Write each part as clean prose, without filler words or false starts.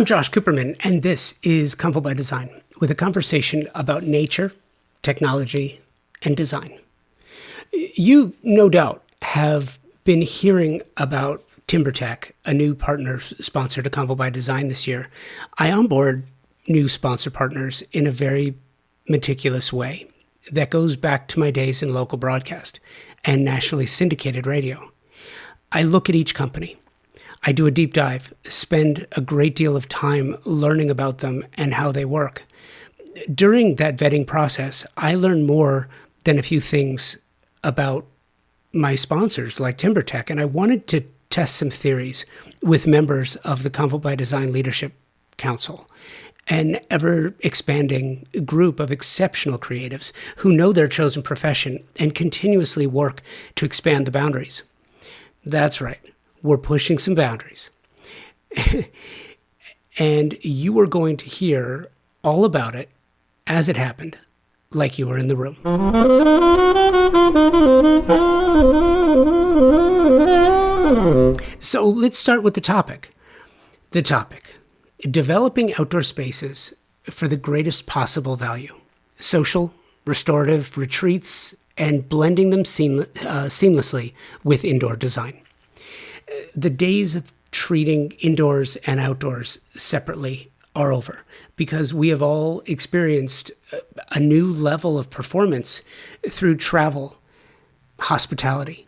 I'm Josh Cooperman, and this is Convo by Design, with a conversation about nature, technology, and design. You, no doubt, have been hearing about TimberTech, a new partner sponsor to Convo by Design this year. I onboard new sponsor partners in a very meticulous way that goes back to my days in local broadcast and nationally syndicated radio. I look at each company. I do a deep dive, spend a great deal of time learning about them and how they work. During that vetting process, I learn more than a few things about my sponsors like TimberTech, and I wanted to test some theories with members of the Convo by Design Leadership Council, an ever-expanding group of exceptional creatives who know their chosen profession and continuously work to expand the boundaries. That's right. We're pushing some boundaries. And you are going to hear all about it as it happened, like you were in the room. So let's start with the topic. The topic, developing outdoor spaces for the greatest possible value. Social, restorative retreats, and blending them seamlessly with indoor design. The days of treating indoors and outdoors separately are over because we have all experienced a new level of performance through travel, hospitality.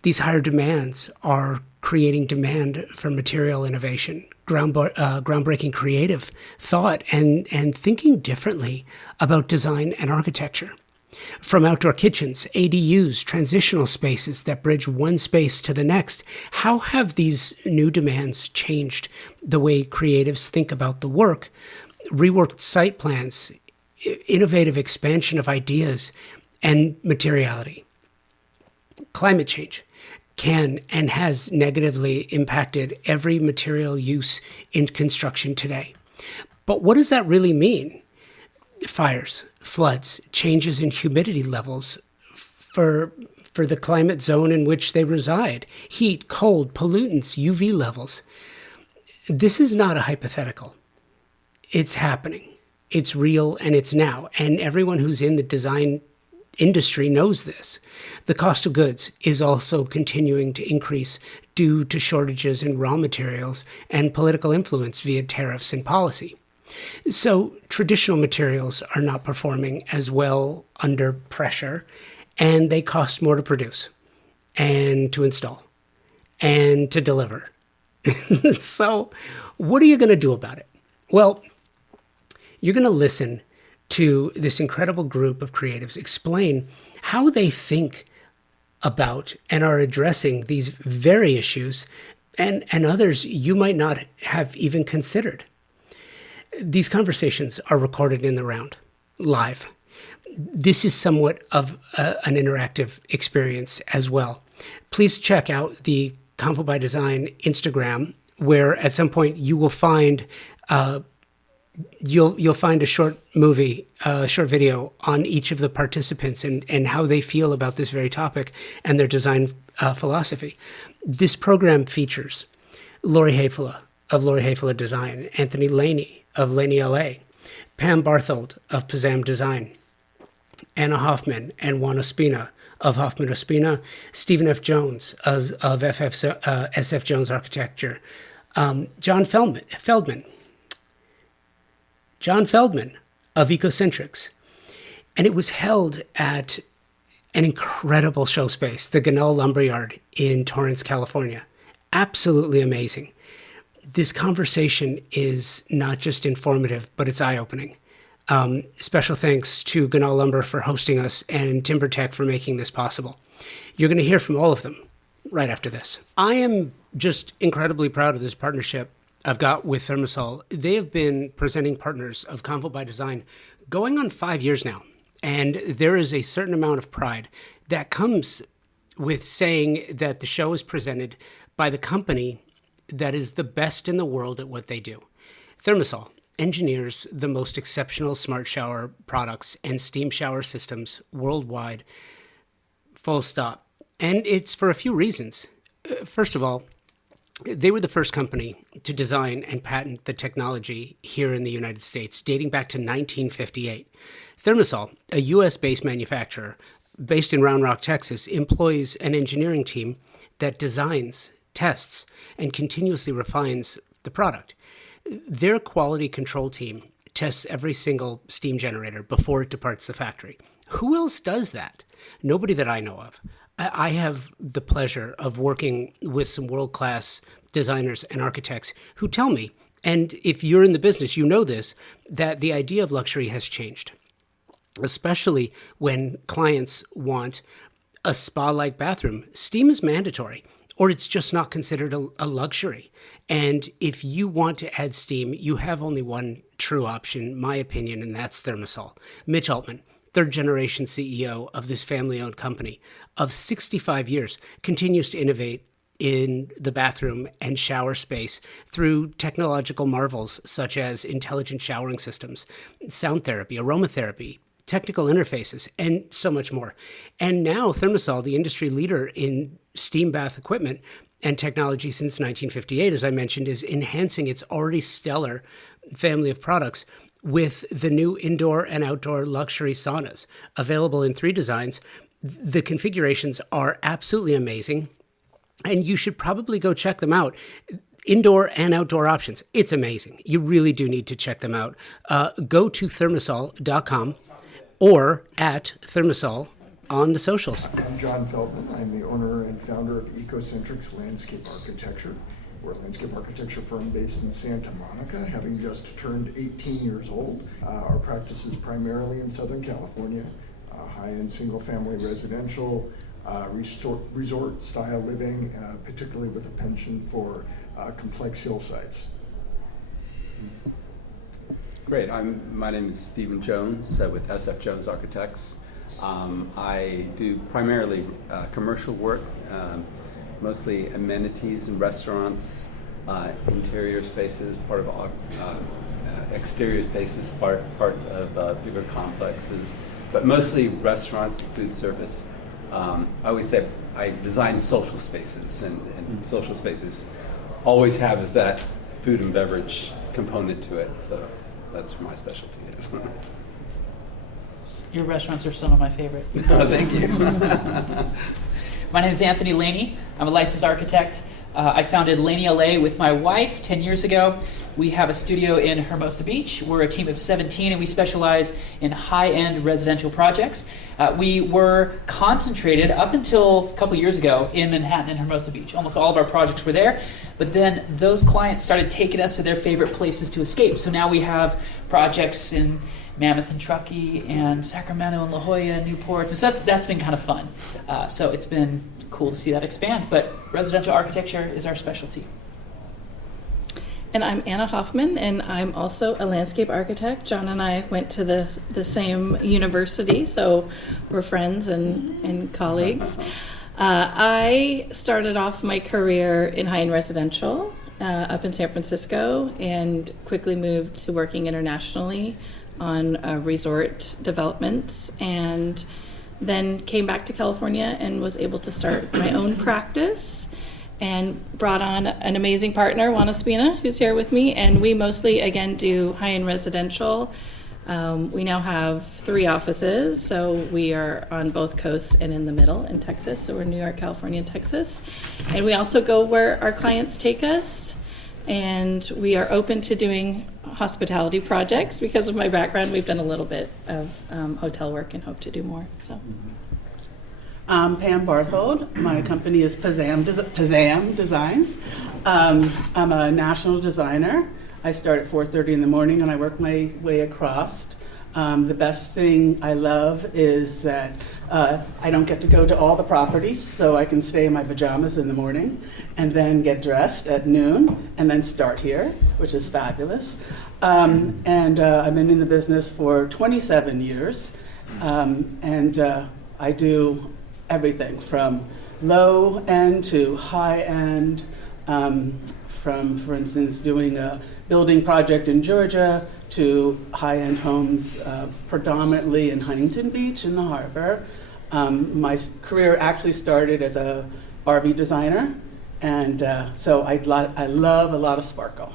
These higher demands are creating demand for material innovation, groundbreaking creative thought, and thinking differently about design and architecture. From outdoor kitchens, ADUs, transitional spaces that bridge one space to the next, how have these new demands changed the way creatives think about the work? Reworked site plans, innovative expansion of ideas, and materiality. Climate change can and has negatively impacted every material use in construction today. But what does that really mean? Fires, floods, changes in humidity levels for the climate zone in which they reside, heat, cold, pollutants, UV levels. This is not a hypothetical. It's happening. It's real and it's now. And everyone who's in the design industry knows this. The cost of goods is also continuing to increase due to shortages in raw materials and political influence via tariffs and policy. So traditional materials are not performing as well under pressure, and they cost more to produce and to install and to deliver. So what are you going to do about it? Well, you're going to listen to this incredible group of creatives explain how they think about and are addressing these very issues and others you might not have even considered. These conversations are recorded in the round, live. This is somewhat of an interactive experience as well. Please check out the Convo by Design Instagram, where at some point you will find you'll find a short movie, a short video on each of the participants and how they feel about this very topic and their design philosophy. This program features Lori Hayfula of Lori Hayfula Design, Anthony Laney of Laney LA, Pam Barthold of Pazam Design, Anna Hoffman and Juan Ospina of Hoffman Ospina, Stephen F. Jones of SF Jones Architecture, John Feldman of Ecocentrics. And it was held at an incredible show space, the Gunnell Lumberyard in Torrance, California. Absolutely amazing. This conversation is not just informative, but it's eye-opening. Special thanks to Gunnell Lumber for hosting us and TimberTech for making this possible. You're going to hear from all of them right after this. I am just incredibly proud of this partnership I've got with Thermosol. They have been presenting partners of Convo by Design going on 5 years now. And there is a certain amount of pride that comes with saying that the show is presented by the company that is the best in the world at what they do. Thermosol engineers the most exceptional smart shower products and steam shower systems worldwide, full stop. And it's for a few reasons. First of all, They were the first company to design and patent the technology here in the United States, dating back to 1958. Thermosol, a U.S.-based manufacturer based in Round Rock, Texas, employs an engineering team that designs, tests, and continuously refines the product. Their quality control team tests every single steam generator before it departs the factory. Who else does that? Nobody that I know of. I have the pleasure of working with some world-class designers and architects who tell me, and if you're in the business, you know this, that the idea of luxury has changed, especially when clients want a spa-like bathroom. Steam is mandatory, or it's just not considered a luxury. And if you want to add steam, you have only one true option, my opinion, and that's Thermosol. Mitch Altman, third generation CEO of this family-owned company of 65 years, continues to innovate in the bathroom and shower space through technological marvels such as intelligent showering systems, sound therapy, aromatherapy, technical interfaces, and so much more. And now Thermosol, the industry leader in steam bath equipment and technology since 1958, as I mentioned, is enhancing its already stellar family of products with the new indoor and outdoor luxury saunas available in 3 designs. The configurations are absolutely amazing, and you should probably go check them out. Indoor and outdoor options. It's amazing. You really do need to check them out. Go to thermosol.com or at Thermosol on the socials. I'm John Feldman. I'm the owner and founder of Ecocentrics Landscape Architecture. We're a landscape architecture firm based in Santa Monica, having just turned 18 years old. Our practice is primarily in Southern California, high-end single-family residential, resort-style living, particularly with a penchant for complex hillsides. Great. My name is Stephen Jones with SF Jones Architects. I do primarily commercial work, mostly amenities and restaurants, interior spaces, part of exterior spaces, part of bigger complexes, but mostly restaurants and food service. I always say I design social spaces, and social spaces always has that food and beverage component to it, so that's where my specialty is. Your restaurants are some of my favorite. Thank you. My name is Anthony Laney. I'm a licensed architect. I founded Laney LA with my wife 10 years ago. We have a studio in Hermosa Beach. We're a team of 17, and we specialize in high-end residential projects. We were concentrated up until a couple years ago in Manhattan and Hermosa Beach. Almost all of our projects were there, but then those clients started taking us to their favorite places to escape. So now we have projects in Mammoth and Truckee and Sacramento and La Jolla and Newport. So that's been kind of fun. So it's been cool to see that expand. But residential architecture is our specialty. And I'm Anna Hoffman, and I'm also a landscape architect. John and I went to the same university, so we're friends and colleagues. I started off my career in high-end residential up in San Francisco and quickly moved to working internationally on resort developments, and then came back to California and was able to start my own practice and brought on an amazing partner, Juana Spina, who's here with me, and we mostly, again, do high-end residential. We now have 3 offices, so we are on both coasts and in the middle in Texas, so we're New York, California, and Texas. And we also go where our clients take us, and we are open to doing hospitality projects. Because of my background, we've done a little bit of hotel work and hope to do more. So. I'm Pam Barthold. My company is Pazam Designs. I'm a national designer. I start at 4:30 in the morning and I work my way across. The best thing I love is that I don't get to go to all the properties, so I can stay in my pajamas in the morning and then get dressed at noon and then start here, which is fabulous. And I've been in the business for 27 years, and I do everything from low end to high end, from, for instance, doing a building project in Georgia to high-end homes predominantly in Huntington Beach in the harbor. My career actually started as a Barbie designer, And so I love a lot of sparkle.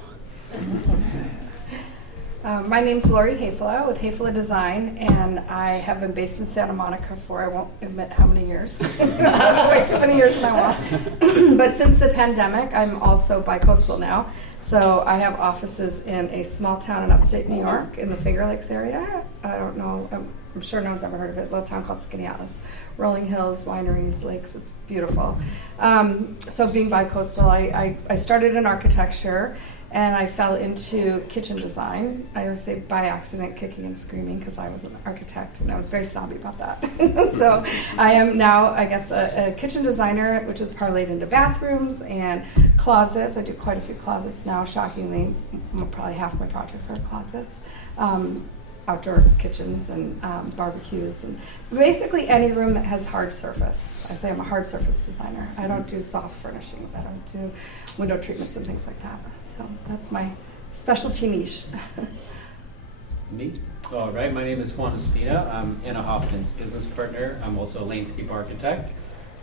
My name's Lori Hafela with Hafela Design, and I have been based in Santa Monica for, I won't admit how many years, way too many years than I want. But since the pandemic, I'm also bi-coastal now. So I have offices in a small town in upstate New York in the Finger Lakes area. I don't know, I'm sure no one's ever heard of it, a little town called Skaneateles. Rolling hills, wineries, lakes, it's beautiful. So being bi-coastal, I started in architecture, and I fell into kitchen design. I would say by accident, kicking and screaming, because I was an architect and I was very snobby about that. So I am now, I guess, a kitchen designer, which is parlayed into bathrooms and closets. I do quite a few closets now, shockingly. Probably half my projects are closets. Outdoor kitchens and barbecues, and basically any room that has hard surface. I say I'm a hard surface designer. I don't do soft furnishings. I don't do window treatments and things like that. So that's my specialty niche. Me? All right, my name is Juan Espina. I'm Anna Hoffman's business partner. I'm also a landscape architect.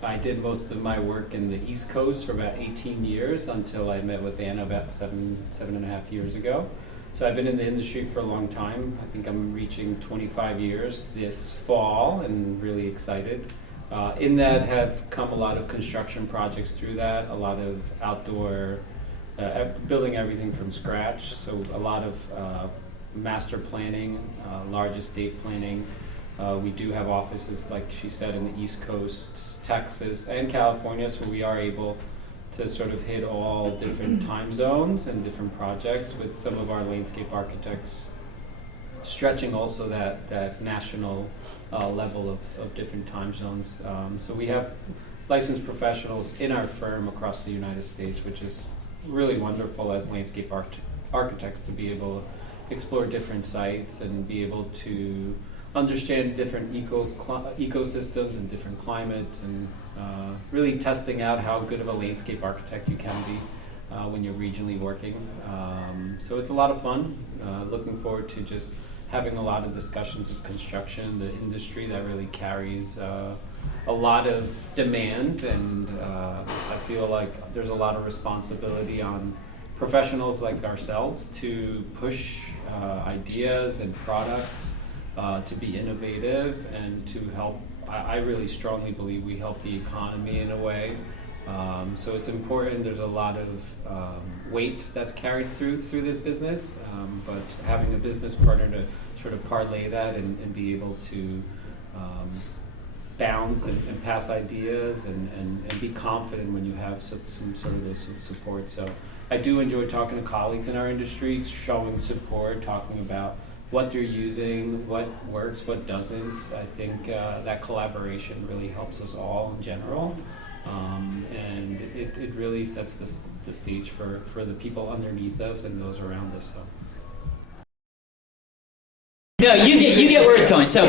I did most of my work in the East Coast for about 18 years until I met with Anna about seven and a half years ago. So I've been in the industry for a long time. I think I'm reaching 25 years this fall and really excited. In that have come a lot of construction projects through that, a lot of outdoor, building everything from scratch. So a lot of master planning, large estate planning. We do have offices, like she said, in the East Coast, Texas, and California, so we are able to sort of hit all different time zones and different projects, with some of our landscape architects stretching also that national level of different time zones. So we have licensed professionals in our firm across the United States, which is really wonderful as landscape architects to be able to explore different sites and be able to understand different ecosystems and different climates, and really testing out how good of a landscape architect you can be when you're regionally working. So it's a lot of fun. Looking forward to just having a lot of discussions of construction, the industry that really carries a lot of demand, and I feel like there's a lot of responsibility on professionals like ourselves to push ideas and products, to be innovative and to help. I really strongly believe we help the economy in a way. So it's important. There's a lot of weight that's carried through this business, but having a business partner to sort of parlay that and be able to bounce and pass ideas and be confident when you have some sort of those support. So I do enjoy talking to colleagues in our industry, showing support, talking about what they're using, what works, what doesn't. I think that collaboration really helps us all in general. And it really sets the stage for the people underneath us and those around us. So. No, you get where it's going. So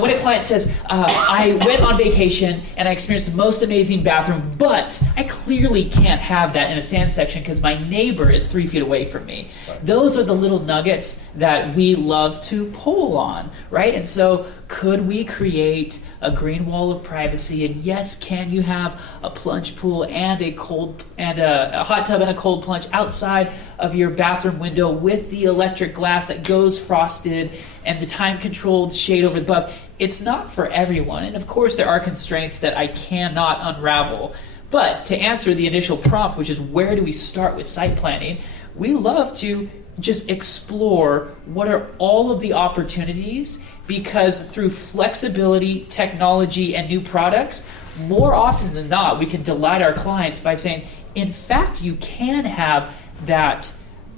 when a client says, I went on vacation and I experienced the most amazing bathroom, but I clearly can't have that in a sand section because my neighbor is 3 feet away from me. Right. Those are the little nuggets that we love to pull on, right? And so could we create a green wall of privacy? And yes, can you have a plunge pool and a hot tub and a cold plunge outside of your bathroom window with the electric glass that goes frosted and the time-controlled shade over the above? It's not for everyone. And of course, there are constraints that I cannot unravel. But to answer the initial prompt, which is where do we start with site planning, we love to just explore what are all of the opportunities, because through flexibility, technology, and new products, more often than not, we can delight our clients by saying, in fact, you can have that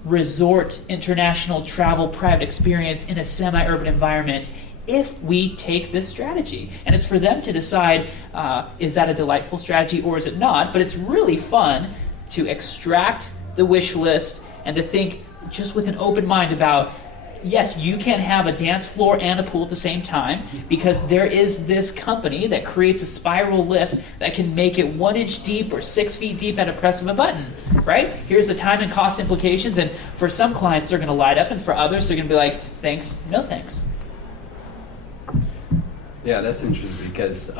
resort, international travel, private experience in a semi-urban environment if we take this strategy. And it's for them to decide, is that a delightful strategy or is it not? But it's really fun to extract the wish list and to think just with an open mind about, yes, you can have a dance floor and a pool at the same time, because there is this company that creates a spiral lift that can make it 1 inch deep or 6 feet deep at a press of a button, right? Here's the time and cost implications, and for some clients, they're going to light up, and for others, they're going to be like, thanks, no thanks. Yeah, that's interesting because,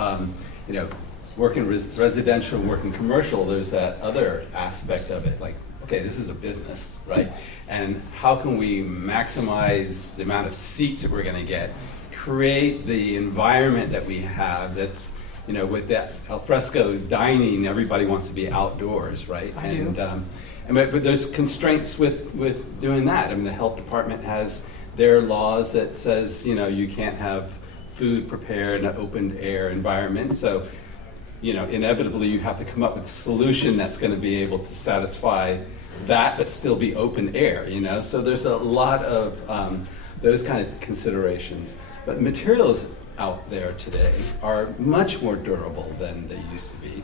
work in residential, work in commercial, there's that other aspect of it, like, okay, this is a business, right? And how can we maximize the amount of seats that we're going to get, create the environment that we have that's, with that alfresco dining, everybody wants to be outdoors, right? But there's constraints with doing that. I mean, the health department has their laws that says, you can't have food prepared in an open air environment. So, inevitably you have to come up with a solution that's going to be able to satisfy that, but still be open air, So there's a lot of those kind of considerations. But materials out there today are much more durable than they used to be.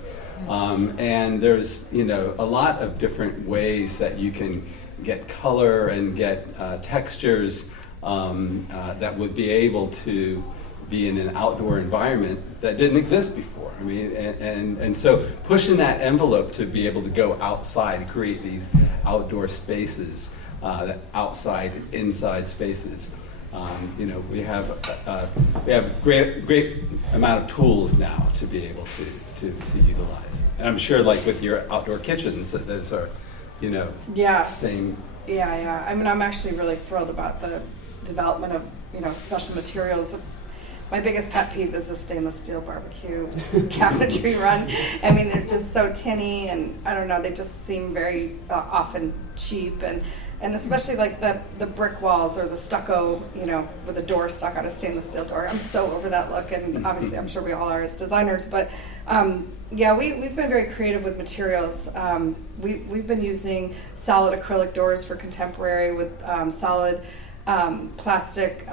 And there's, a lot of different ways that you can get color and get textures that would be able to be in an outdoor environment that didn't exist before. I mean, and so pushing that envelope to be able to go outside and create these outdoor spaces, that outside, inside spaces. We have great amount of tools now to be able to utilize. And I'm sure, like with your outdoor kitchens, that those are, Yes. same. Yeah. I mean, I'm actually really thrilled about the development of, special materials. My biggest pet peeve is the stainless steel barbecue cabinetry run. I mean, they're just so tinny, and I don't know, they just seem very often cheap, and especially like the brick walls or the stucco, with a door stuck on a stainless steel door. I'm so over that look, and obviously I'm sure we all are as designers, but we've been very creative with materials. We've been using solid acrylic doors for contemporary with solid plastic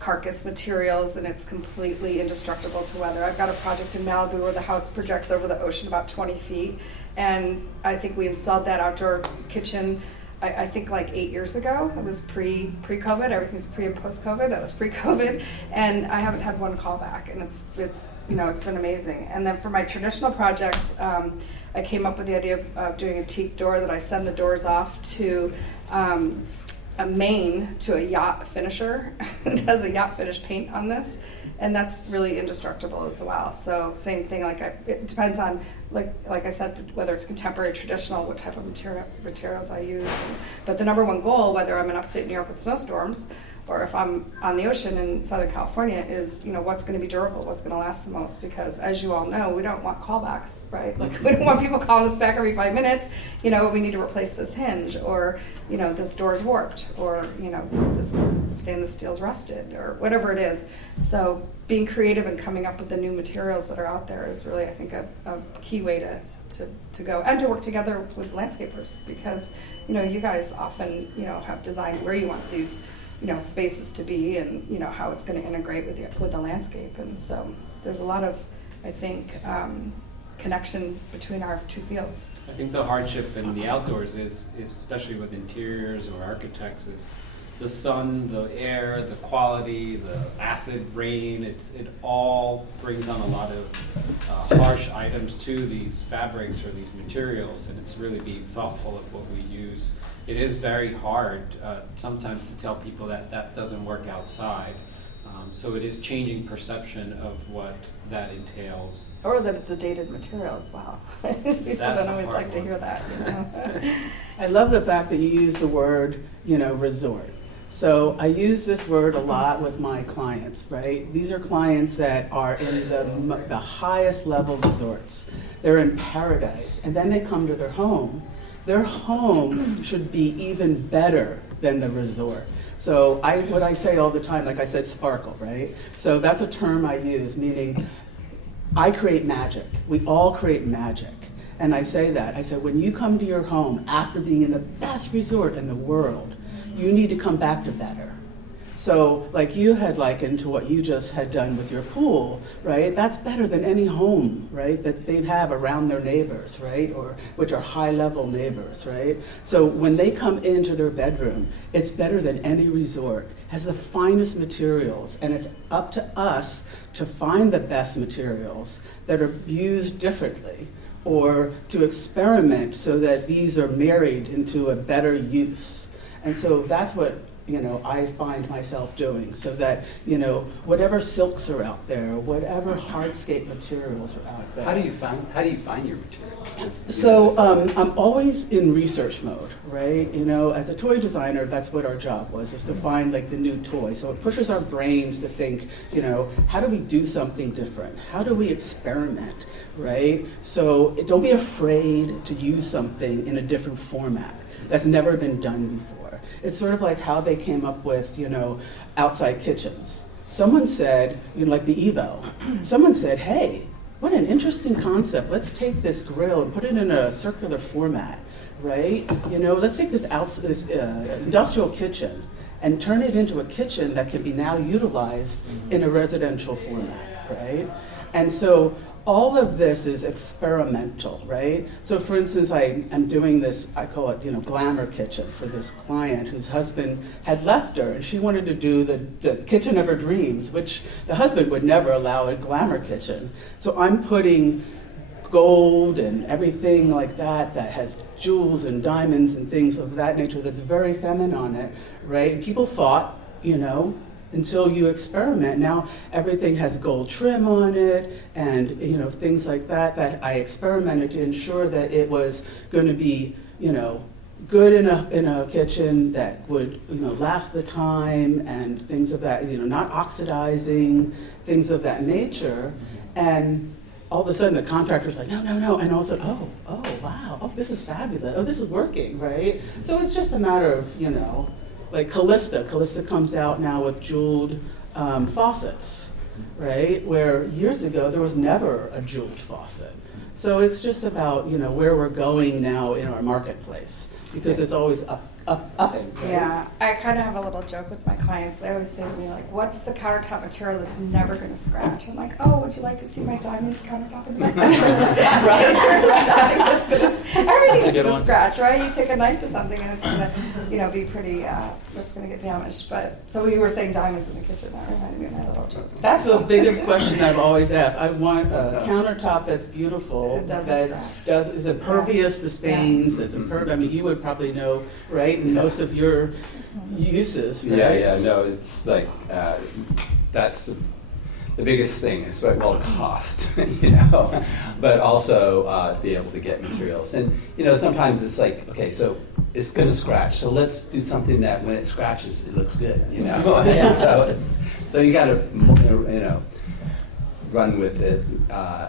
carcass materials, and it's completely indestructible to weather. I've got a project in Malibu where the house projects over the ocean about 20 feet, and I think we installed that outdoor kitchen I think like 8 years ago. It was pre-COVID. Everything's pre and post-COVID. That was pre-COVID, and I haven't had one call back, and it's been amazing. And then for my traditional projects, I came up with the idea of doing a teak door that I send the doors off to a Maine to a yacht finisher. It does a yacht finish paint on this, and that's really indestructible as well. So same thing, it depends on, like I said, whether it's contemporary, traditional, what type of materials I use. But the number one goal, whether I'm in upstate New York with snowstorms, or if I'm on the ocean in Southern California, is what's going to be durable, what's going to last the most. Because as you all know, we don't want callbacks, right? Like we don't want people calling us back every 5 minutes. We need to replace this hinge, or this door's warped, or this stainless steel's rusted, or whatever it is. So being creative and coming up with the new materials that are out there is really, I think, a key way to go, and to work together with landscapers, because you guys often have designed where you want these spaces to be, and how it's going to integrate with the landscape. And so there's a lot of, I think, connection between our two fields. I think the hardship in the outdoors is especially with interiors or architects, is the sun, the air, the quality, the acid rain. It all brings on a lot of harsh items to these fabrics or these materials, and it's really being thoughtful of what we use. It is very hard sometimes to tell people that doesn't work outside. So it is changing perception of what that entails. Or that it's a dated material as well. People don't always like to hear that. I love the fact that you use the word, resort. So I use this word a lot with my clients, right? These are clients that are in the highest level resorts. They're in paradise, and then they come to their home. Their home should be even better than the resort. So what I say all the time, like I said, sparkle, right? So that's a term I use, meaning I create magic. We all create magic. And I say that. I said, when you come to your home after being in the best resort in the world, you need to come back to better. So like you had likened to what you just had done with your pool, right? That's better than any home, right, that they have around their neighbors, right, or which are high-level neighbors, right? So when they come into their bedroom, it's better than any resort, has the finest materials, and it's up to us to find the best materials that are used differently, or to experiment so that these are married into a better use. And so that's what, I find myself doing, so that, whatever silks are out there, whatever hardscape materials are out there. How do you find your materials? So I'm always in research mode, right? As a toy designer, that's what our job was, is to find like the new toy. So it pushes our brains to think, how do we do something different? How do we experiment, right? So don't be afraid to use something in a different format that's never been done before. It's sort of like how they came up with, outside kitchens. Someone said, like the Evo, someone said, hey, what an interesting concept. Let's take this grill and put it in a circular format, right? Let's take this industrial kitchen and turn it into a kitchen that can be now utilized in a residential format, right? And so all of this is experimental, right? So for instance, I am doing this, I call it, glamour kitchen for this client whose husband had left her, and she wanted to do the kitchen of her dreams, which the husband would never allow a glamour kitchen. So I'm putting gold and everything like that has jewels and diamonds and things of that nature that's very feminine on it, right? And people thought, until you experiment. Now everything has gold trim on it and things like that I experimented to ensure that it was going to be good in a kitchen that would last the time and things of that, not oxidizing, things of that nature. And all of a sudden the contractor's like, no, and also, oh wow, this is fabulous, this is working, right? So it's just a matter of like Callista comes out now with jeweled faucets, right? Where years ago there was never a jeweled faucet. So it's just about where we're going now in our marketplace, because it's always upping. Right? Yeah, I kind of have a little joke with my clients. They always say to me, like, what's the countertop material that's never going to scratch? I'm like, oh, would you like to see my diamond countertop in the back? Everything's going to scratch, right? You take a knife to something and it's going to, be pretty, it's going to get damaged. But so we were saying diamonds in the kitchen. That reminded me of my little joke. That's the biggest question I've always asked. I want a countertop that's beautiful, is impervious to stains, is impervious. I mean, you would probably know, right? In most of your uses, right? No, it's like that's the biggest thing is cost, but also be able to get materials. And sometimes it's like, okay, so it's going to scratch, so let's do something that when it scratches, it looks good, And so you got to run with it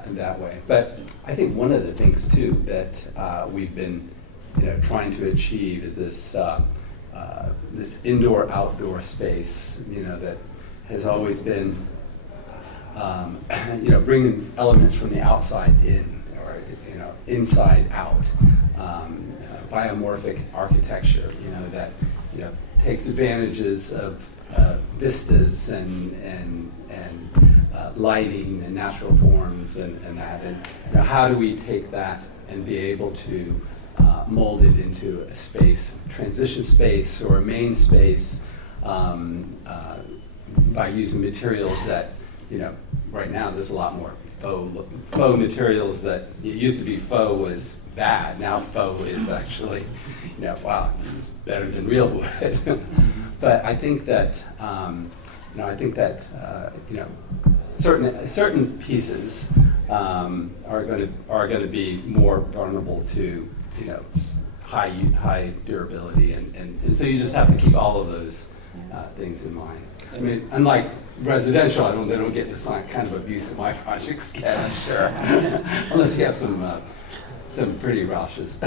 in that way. But I think one of the things too that we've been trying to achieve this this indoor-outdoor space, that has always been, bringing elements from the outside in, or inside out, biomorphic architecture, that takes advantages of vistas and lighting and natural forms and that, and how do we take that and be able to mold it into a space, transition space or a main space, by using materials that, right now there's a lot more faux materials that it used to be faux was bad. Now faux is actually, wow, this is better than real wood. But I think that, certain pieces are going to be more vulnerable to high durability, and so you just have to keep all of those things in mind. I mean, unlike residential, they don't get this kind of abuse that my projects get, I'm sure, unless you have some pretty Roushes.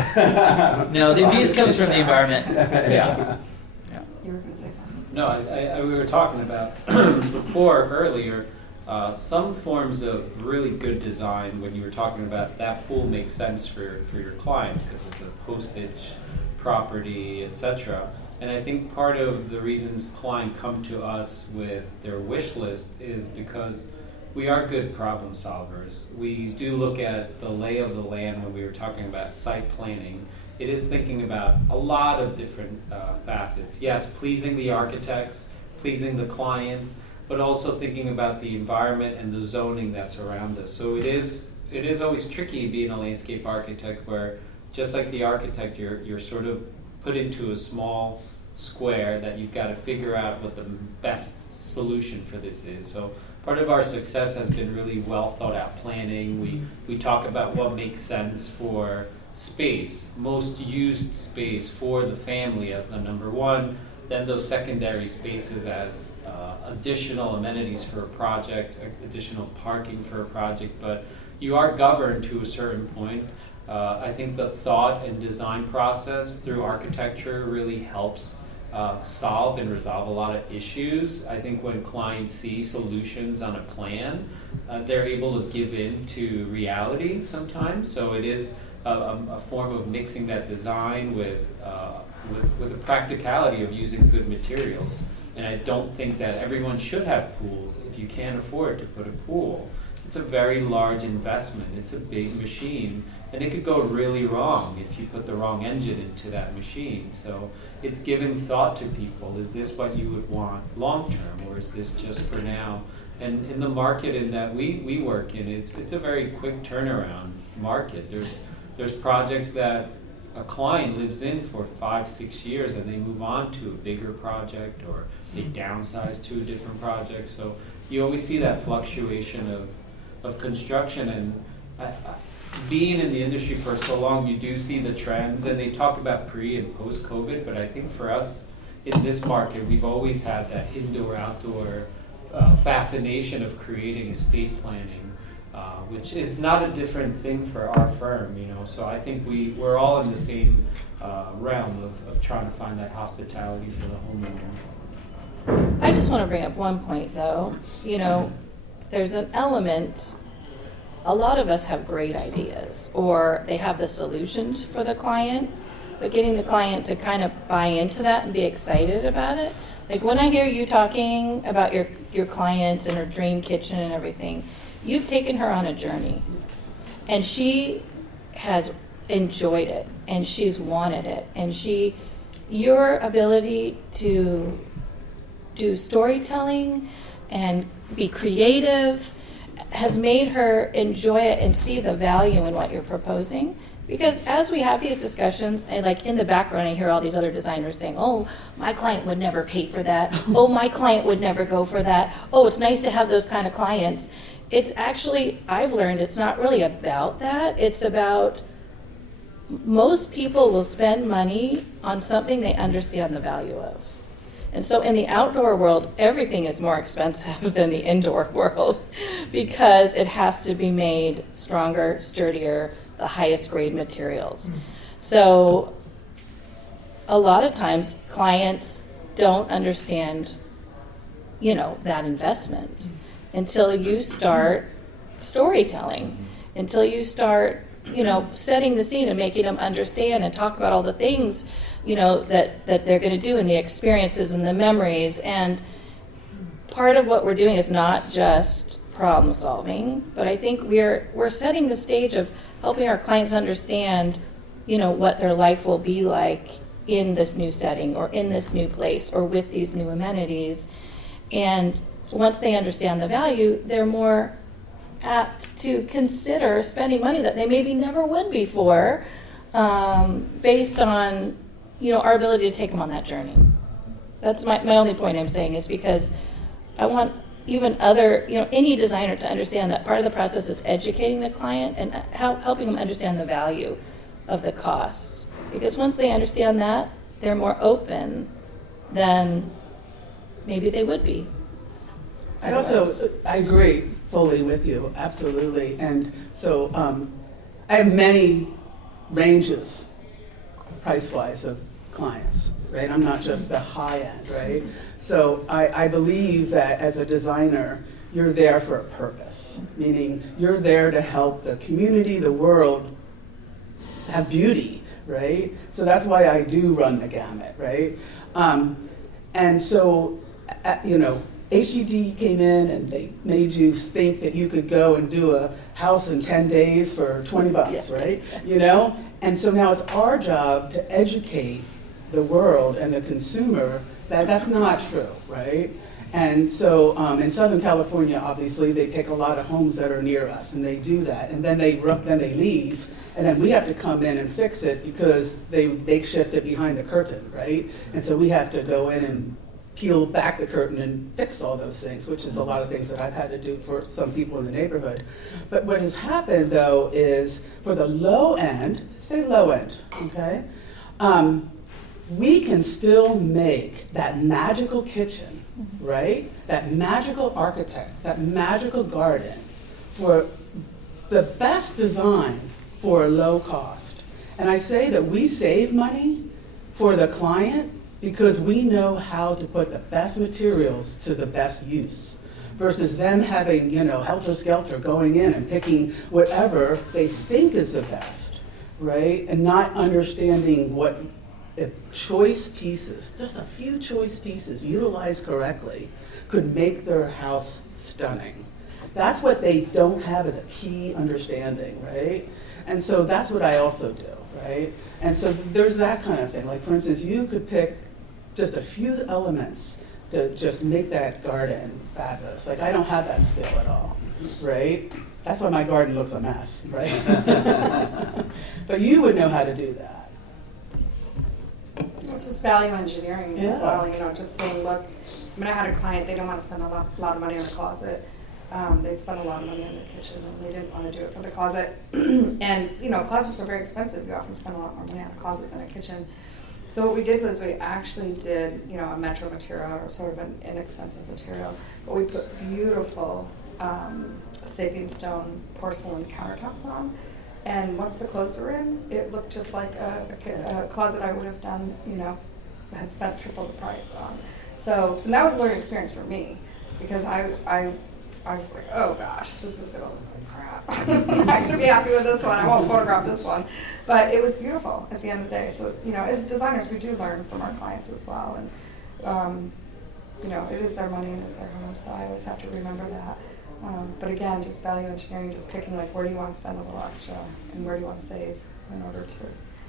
No, the abuse comes from the environment. Yeah. You were going to say something. No, we were talking about before earlier. Some forms of really good design, when you were talking about that pool makes sense for your clients because it's a postage property, etc. And I think part of the reasons clients come to us with their wish list is because we are good problem solvers. We do look at the lay of the land when we were talking about site planning. It is thinking about a lot of different facets. Yes, pleasing the architects, pleasing the clients, but also thinking about the environment and the zoning that's around us. So it is always tricky being a landscape architect, where just like the architect, you're sort of put into a small square that you've got to figure out what the best solution for this is. So part of our success has been really well thought out planning. We talk about what makes sense for space, most used space for the family as the number one, then those secondary spaces as additional amenities for a project, additional parking for a project, but you are governed to a certain point. I think the thought and design process through architecture really helps solve and resolve a lot of issues. I think when clients see solutions on a plan, they're able to give in to reality sometimes. So it is a form of mixing that design with the practicality of using good materials. And I don't think that everyone should have pools if you can't afford to put a pool. It's a very large investment. It's a big machine, and it could go really wrong if you put the wrong engine into that machine. So it's giving thought to people. Is this what you would want long term, or is this just for now? And in the market in that we work in, it's a very quick turnaround market. There's projects that a client lives in for 5-6 years, and they move on to a bigger project, or they downsize to a different project. So you always see that fluctuation of construction, and being in the industry for so long, you do see the trends, and they talk about pre and post COVID, but I think for us in this market, we've always had that indoor-outdoor fascination of creating estate planning, which is not a different thing for our firm, you know. So I think we're all in the same realm of trying to find that hospitality for the homeowner. I just want to bring up one point, though. You know, there's an element, a lot of us have great ideas, or they have the solutions for the client, but getting the client to kind of buy into that and be excited about it. Like when I hear you talking about your clients and her dream kitchen and everything, you've taken her on a journey, and she has enjoyed it, and she's wanted it, and your ability to do storytelling and be creative has made her enjoy it and see the value in what you're proposing. Because as we have these discussions, and like in the background, I hear all these other designers saying, oh, my client would never pay for that. Oh, my client would never go for that. Oh, it's nice to have those kind of clients. It's actually, I've learned it's not really about that. It's about most people will spend money on something they understand the value of. And so in the outdoor world, everything is more expensive than the indoor world because it has to be made stronger, sturdier, the highest grade materials. So a lot of times clients don't understand, you know, that investment until you start storytelling, until you start, you know, setting the scene and making them understand and talk about all the things, you know, that they're going to do and the experiences and the memories. And part of what we're doing is not just problem solving, but I think we're setting the stage of helping our clients understand, you know, what their life will be like in this new setting or in this new place or with these new amenities. And once they understand the value, they're more apt to consider spending money that they maybe never would before, based on, you know, our ability to take them on that journey. That's my only point I'm saying, is because I want even other, you know, any designer to understand that part of the process is educating the client and helping them understand the value of the costs. Because once they understand that, they're more open than maybe they would be. I agree fully with you, absolutely. And so I have many ranges, price-wise, of clients, right? I'm not just the high end, right? So I believe that as a designer, you're there for a purpose, meaning you're there to help the community, the world, have beauty, right? So that's why I do run the gamut, right? And so, you know, HGD came in and they made you think that you could go and do a house in 10 days for $20, right? You know? And so now it's our job to educate the world and the consumer that that's not true, right? And so in Southern California, obviously, they pick a lot of homes that are near us, and they do that. And then they leave, and then we have to come in and fix it because they makeshift it behind the curtain, right? And so we have to go in and peel back the curtain and fix all those things, which is a lot of things that I've had to do for some people in the neighborhood. But what has happened, though, is for the low end, say low end, okay? We can still make that magical kitchen, right? That magical architect, that magical garden for the best design for a low cost. And I say that we save money for the client because we know how to put the best materials to the best use versus them having, helter-skelter going in and picking whatever they think is the best, right? And not understanding what if choice pieces, just a few choice pieces utilized correctly, could make their house stunning. That's what they don't have as a key understanding, right? And so that's what I also do, right? And so there's that kind of thing. Like, for instance, you could pick just a few elements to just make that garden fabulous. Like, I don't have that skill at all, right? That's why my garden looks a mess, right? But you would know how to do that. It's just value engineering Yeah. as well, just saying, look, I had a client, they didn't want to spend a lot of money on a closet. They'd spent a lot of money on their kitchen, and they didn't want to do it for the closet. And, closets are very expensive. You often spend a lot more money on a closet than a kitchen. So what we did was we actually did, a metro material or sort of an inexpensive material, but we put beautiful sapien stone porcelain countertops on. And once the clothes were in, it looked just like a closet I would have done, had spent triple the price on. So, and that was a learning experience for me, because I was like, oh gosh, this is gonna look like crap. I'm not gonna be happy with this one. I won't photograph this one. But it was beautiful at the end of the day. So, as designers, we do learn from our clients as well. And, it is their money and it's their home, so I always have to remember that. But again, just value engineering, just picking where do you want to spend a little extra and where do you want to save in order to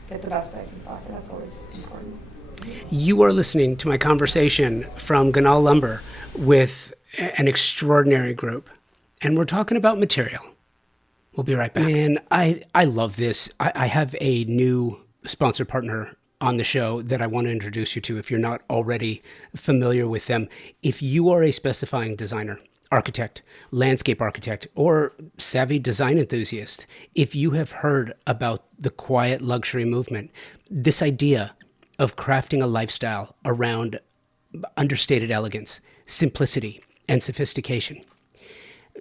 get the best bang for the buck. That's always important. You are listening to my conversation from Ganal Lumber with an extraordinary group, and we're talking about material. We'll be right back. And I love this. I have a new sponsor partner on the show that I want to introduce you to if you're not already familiar with them. If you are a specifying designer, architect, landscape architect, or savvy design enthusiast, if you have heard about the quiet luxury movement, this idea of crafting a lifestyle around understated elegance, simplicity, and sophistication,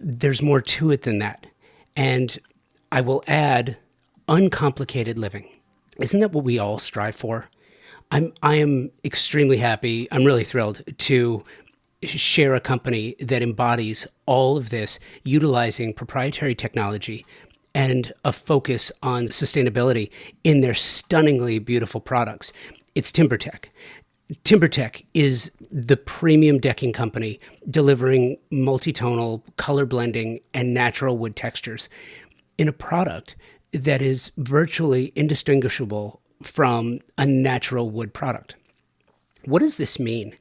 there's more to it than that. And I will add uncomplicated living. Isn't that what we all strive for? I am extremely happy. I'm really thrilled to share a company that embodies all of this, utilizing proprietary technology and a focus on sustainability in their stunningly beautiful products. It's TimberTech. TimberTech is the premium decking company delivering multi-tonal, color blending, and natural wood textures in a product that is virtually indistinguishable from a natural wood product. What does this mean?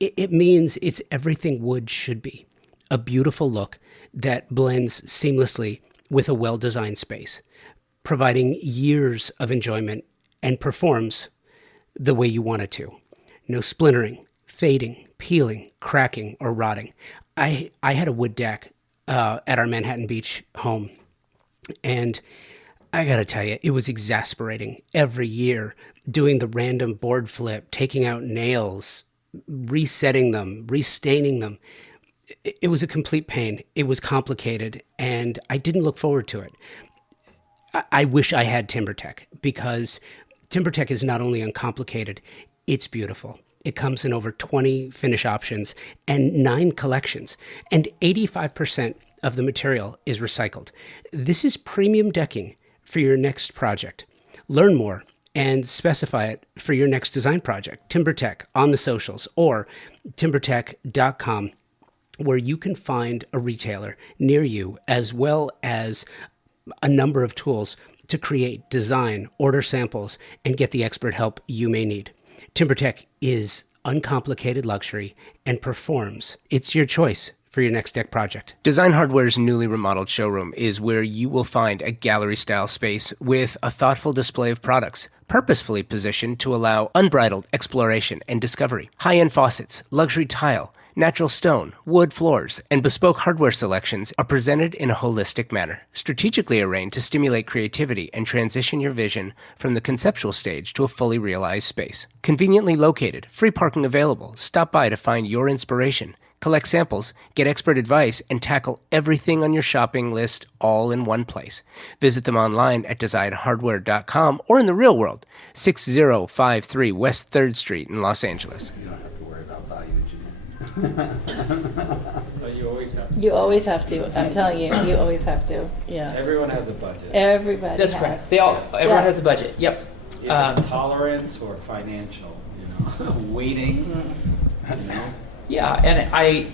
It means it's everything wood should be. A beautiful look that blends seamlessly with a well-designed space, providing years of enjoyment and performs the way you want it to. No splintering, fading, peeling, cracking, or rotting. I had a wood deck at our Manhattan Beach home, and I gotta tell you, it was exasperating every year doing the random board flip, taking out nails, resetting them, restaining them. It was a complete pain. It was complicated, and I didn't look forward to it. I wish I had TimberTech, because TimberTech is not only uncomplicated, it's beautiful. It comes in over 20 finish options and 9 collections, and 85% of the material is recycled. This is premium decking for your next project. Learn more and specify it for your next design project. TimberTech on the socials or timbertech.com, where you can find a retailer near you, as well as a number of tools to create, design, order samples, and get the expert help you may need. TimberTech is uncomplicated luxury, and performs. It's your choice for your next deck project. Design Hardware's newly remodeled showroom is where you will find a gallery-style space with a thoughtful display of products, purposefully positioned to allow unbridled exploration and discovery. High-end faucets, luxury tile, natural stone, wood floors, and bespoke hardware selections are presented in a holistic manner, strategically arranged to stimulate creativity and transition your vision from the conceptual stage to a fully realized space. Conveniently located, free parking available. Stop by to find your inspiration. Collect samples, get expert advice, and tackle everything on your shopping list all in one place. Visit them online at designhardware.com or in the real world, 6053 West 3rd Street in Los Angeles. You don't have to worry about value engineering. But you always have to. You always have to. I'm telling you, you always have to. Yeah. Everyone has a budget. Everybody That's has. correct. Everyone Yeah. has a budget. Yep. If it's tolerance or financial, waiting, Yeah, and I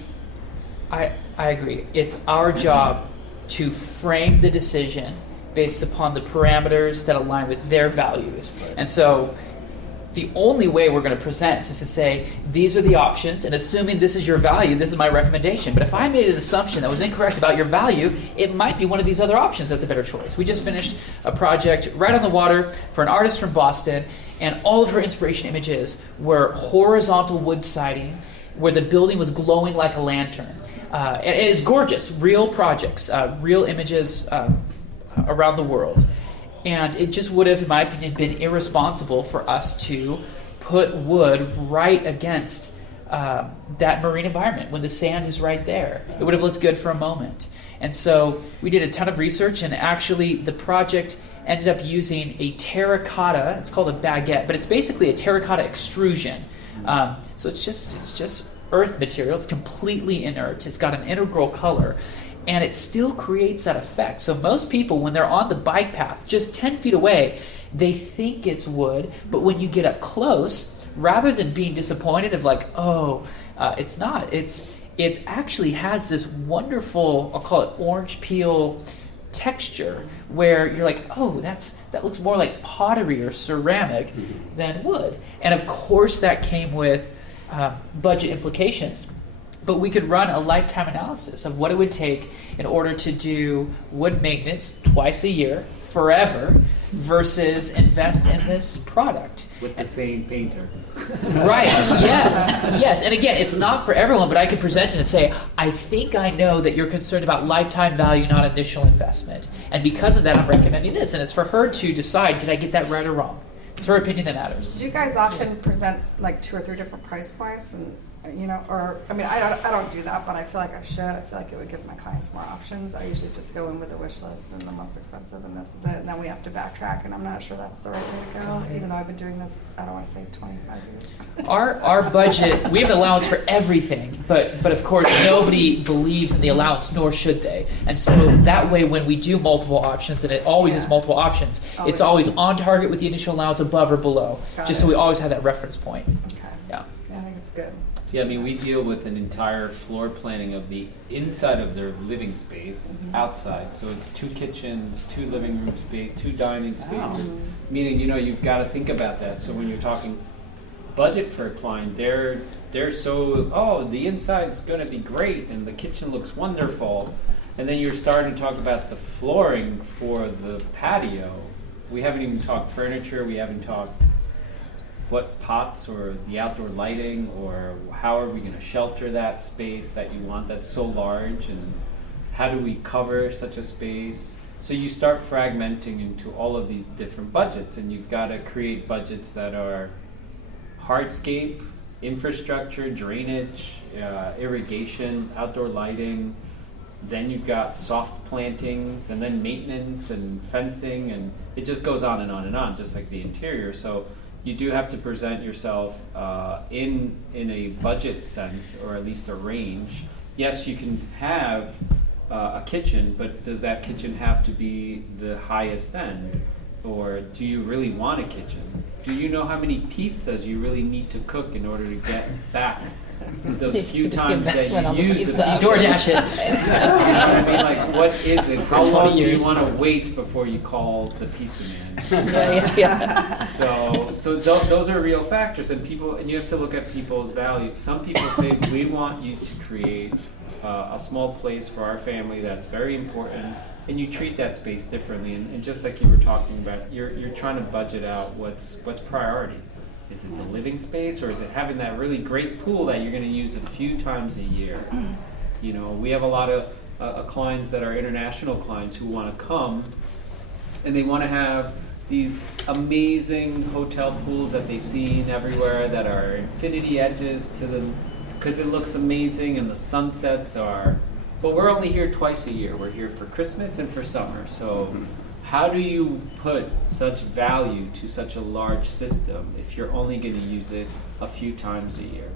agree. It's our job to frame the decision based upon the parameters that align with their values. And so the only way we're going to present is to say, these are the options, and assuming this is your value, this is my recommendation. But if I made an assumption that was incorrect about your value, it might be one of these other options that's a better choice. We just finished a project right on the water for an artist from Boston, and all of her inspiration images were horizontal wood siding where the building was glowing like a lantern. And it is gorgeous, real projects, real images around the world. And it just would have, in my opinion, been irresponsible for us to put wood right against that marine environment when the sand is right there. It would have looked good for a moment. And so we did a ton of research, and actually the project ended up using a terracotta. It's called a baguette, but it's basically a terracotta extrusion. So it's just earth material. It's completely inert. It's got an integral color, and it still creates that effect. So most people, when they're on the bike path, just 10 feet away, they think it's wood, but when you get up close, rather than being disappointed of like, it's not. It actually has this wonderful, I'll call it orange peel texture, where you're like, that looks more like pottery or ceramic than wood. And of course that came with budget implications. But we could run a lifetime analysis of what it would take in order to do wood maintenance twice a year, forever, versus invest in this product. with the same painter. Right, yes. And again, it's not for everyone, but I could present it and say, I think I know that you're concerned about lifetime value, not initial investment. And because of that, I'm recommending this. And it's for her to decide, did I get that right or wrong? It's her opinion that matters. Do you guys often present like 2 or 3 different price points, and or I don't do that, but I feel like I should. I feel like it would give my clients more options. I usually just go in with a wish list and the most expensive, and this is it. And then we have to backtrack, and I'm not sure that's the right way to go. Even though I've been doing this, I don't want to say 25 years. Our budget, we have an allowance for everything, but of course nobody believes in the allowance, nor should they. And so that way, when we do multiple options, and it always is multiple options, it's always on target with the initial allowance, above or below, so we always have that reference point. Okay. Yeah. I think it's good. Yeah, I mean, we deal with an entire floor planning of the inside of their living space, outside. So it's 2 kitchens, 2 living room space, 2 dining spaces. Meaning, you've got to think about that. So when you're talking budget for a client, they're so, the inside's going to be great and the kitchen looks wonderful. And then you're starting to talk about the flooring for the patio. We haven't even talked furniture. We haven't talked what pots or the outdoor lighting, or how are we going to shelter that space that you want that's so large, and how do we cover such a space? So you start fragmenting into all of these different budgets, and you've got to create budgets that are hardscape, infrastructure, drainage, irrigation, outdoor lighting. Then you've got soft plantings, and then maintenance and fencing, and it just goes on and on and on, just like the interior. So you do have to present yourself in a budget sense, or at least a range. Yes, you can have a kitchen, but does that kitchen have to be the highest end? Or do you really want a kitchen? Do you know how many pizzas you really need to cook in order to get back those few The times investment that on you the use the pizza. pizza. DoorDash it. I mean, like, what is it? How 20 long do you years. want to wait before you call the pizza man? Yeah. So those are real factors, and you have to look at people's values. Some people say, we want you to create a small place for our family that's very important, and you treat that space differently. And just like you were talking about, you're trying to budget out what's priority. Is it the living space, or is it having that really great pool that you're going to use a few times a year? You know, we have a lot of clients that are international clients who want to come, and they want to have these amazing hotel pools that they've seen everywhere that are infinity edges to them because it looks amazing and the sunsets are. But we're only here twice a year. We're here for Christmas and for summer. So how do you put such value to such a large system if you're only going to use it a few times a year?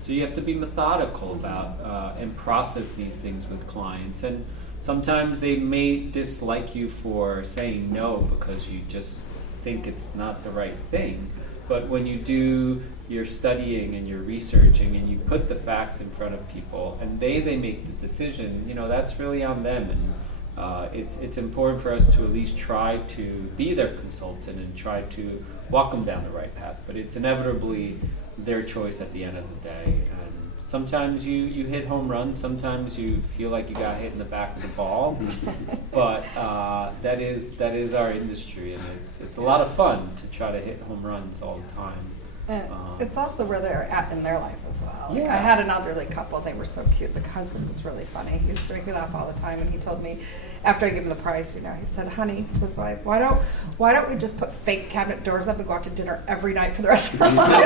So you have to be methodical about and process these things with clients. And sometimes they may dislike you for saying no because you just think it's not the right thing. But when you do your studying and your researching and you put the facts in front of people and they make the decision, you know, that's really on them. And it's important for us to at least try to be their consultant and try to walk them down the right path. But it's inevitably their choice at the end of the day. And sometimes you hit home runs, sometimes you feel like you got hit in the back of the ball. But that is our industry, and it's a lot of fun to try to hit home runs all the time. And it's also where they're at in their life as well. Like, Yeah. I had an elderly couple, they were so cute. The husband was really funny. He used to make me laugh all the time, and he told me, after I gave him the price, you know, he said, honey, to his wife, why don't we just put fake cabinet doors up and go out to dinner every night for the rest of our lives?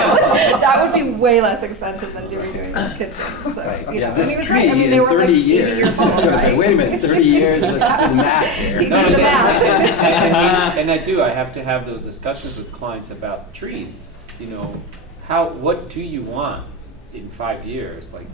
That would be way less expensive than redoing this kitchen. So, Right. you Yeah, know, this and he was tree right. I mean, they in were 30 like 80 years. years old, right? Wait a minute, 30 years? Like, do the math He here. did the math. And I have to have those discussions with clients about trees. You know, what do you want in 5 years? Like,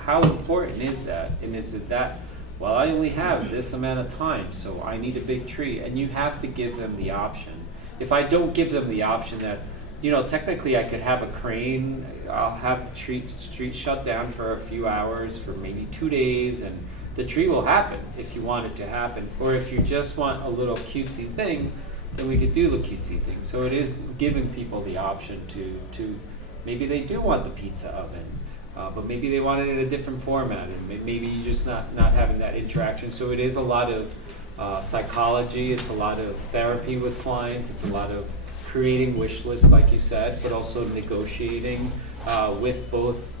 how important is that? And is it that, well, I only have this amount of time, so I need a big tree. And you have to give them the option. If I don't give them the option that, you know, technically I could have a crane, I'll have the street shut down for a few hours for maybe 2 days, and the tree will happen if you want it to happen. Or if you just want a little cutesy thing, then we could do the cutesy thing. So it is giving people the option to maybe they do want the pizza oven, but maybe they want it in a different format, and maybe you're just not having that interaction. So it is a lot of psychology, it's a lot of therapy with clients, it's a lot of creating wish lists, like you said, but also negotiating with both.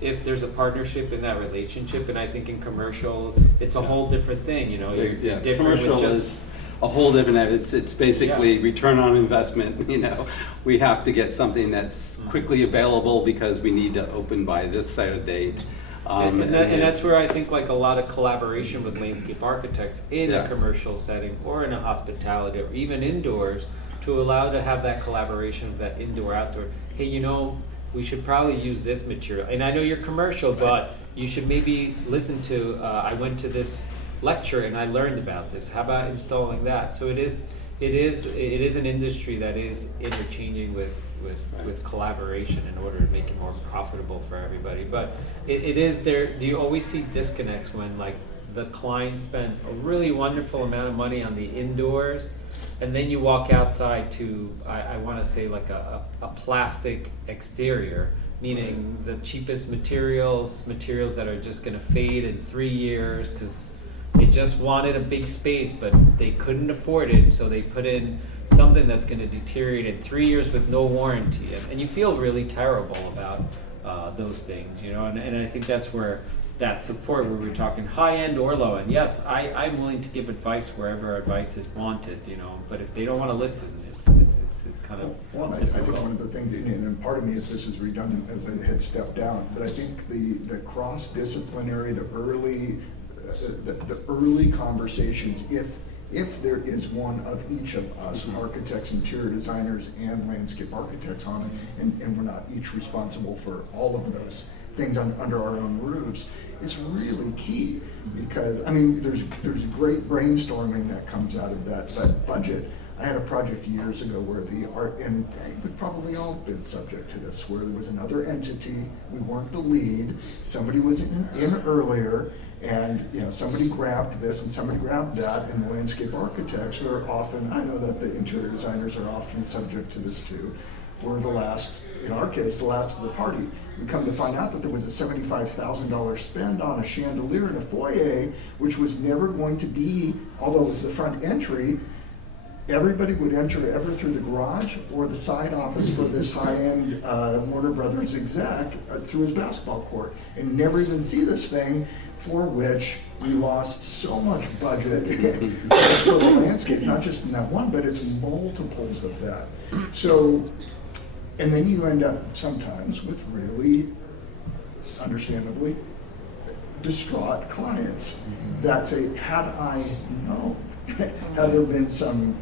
If there's a partnership in that relationship, and I think in commercial, it's a whole different thing. You know, Yeah, different commercial with just. is a whole different. It's basically return on investment. You know, we have to get something that's quickly available because we need to open by this set of date. And that's where I think like a lot of collaboration with landscape architects in Yeah. a commercial setting or in a hospitality or even indoors to allow to have that collaboration of that indoor-outdoor. Hey, you know, we should probably use this material. And I know you're commercial, but you should maybe listen to, I went to this lecture and I learned about this. How about installing that? So it is an industry that is interchanging with collaboration in order to make it more profitable for everybody. But it is there. You always see disconnects when like the client spent a really wonderful amount of money on the indoors, and then you walk outside to I want to say like a plastic exterior, meaning the cheapest materials that are just going to fade in 3 years because they just wanted a big space, but they couldn't afford it, so they put in something that's going to deteriorate in 3 years with no warranty. And you feel really terrible about those things, you know. And I think that's where that support, where we're talking high end or low end. Yes, I'm willing to give advice wherever advice is wanted, you know. But if they don't want to listen, it's kind of Well, I think one of the things, and part of me, if this is redundant as I had stepped down, but I think the cross-disciplinary, the early conversations, if there is one of each of us, architects, interior designers, and landscape architects on it, and we're not each responsible for all of those things under our own roofs, is really key. Because, I mean, there's great brainstorming that comes out of that budget, I had a project years ago where the art, and we've probably all been subject to this, where there was another entity, we weren't the lead, somebody was in earlier, and somebody grabbed this and somebody grabbed that, and the landscape architects are often, I know that the interior designers are often subject to this too, were the last, in our case, the last of the party. We come to find out that there was a $75,000 spend on a chandelier in a foyer, which was never going to be, although it was the front entry, everybody would enter ever through the garage or the side office for this high-end Warner Brothers exec through his basketball court, and never even see this thing, for which we lost so much budget for the landscape, not just in that one, but it's multiples of that. So, and then you end up sometimes with really, understandably, distraught clients that say, had I known, had there been some,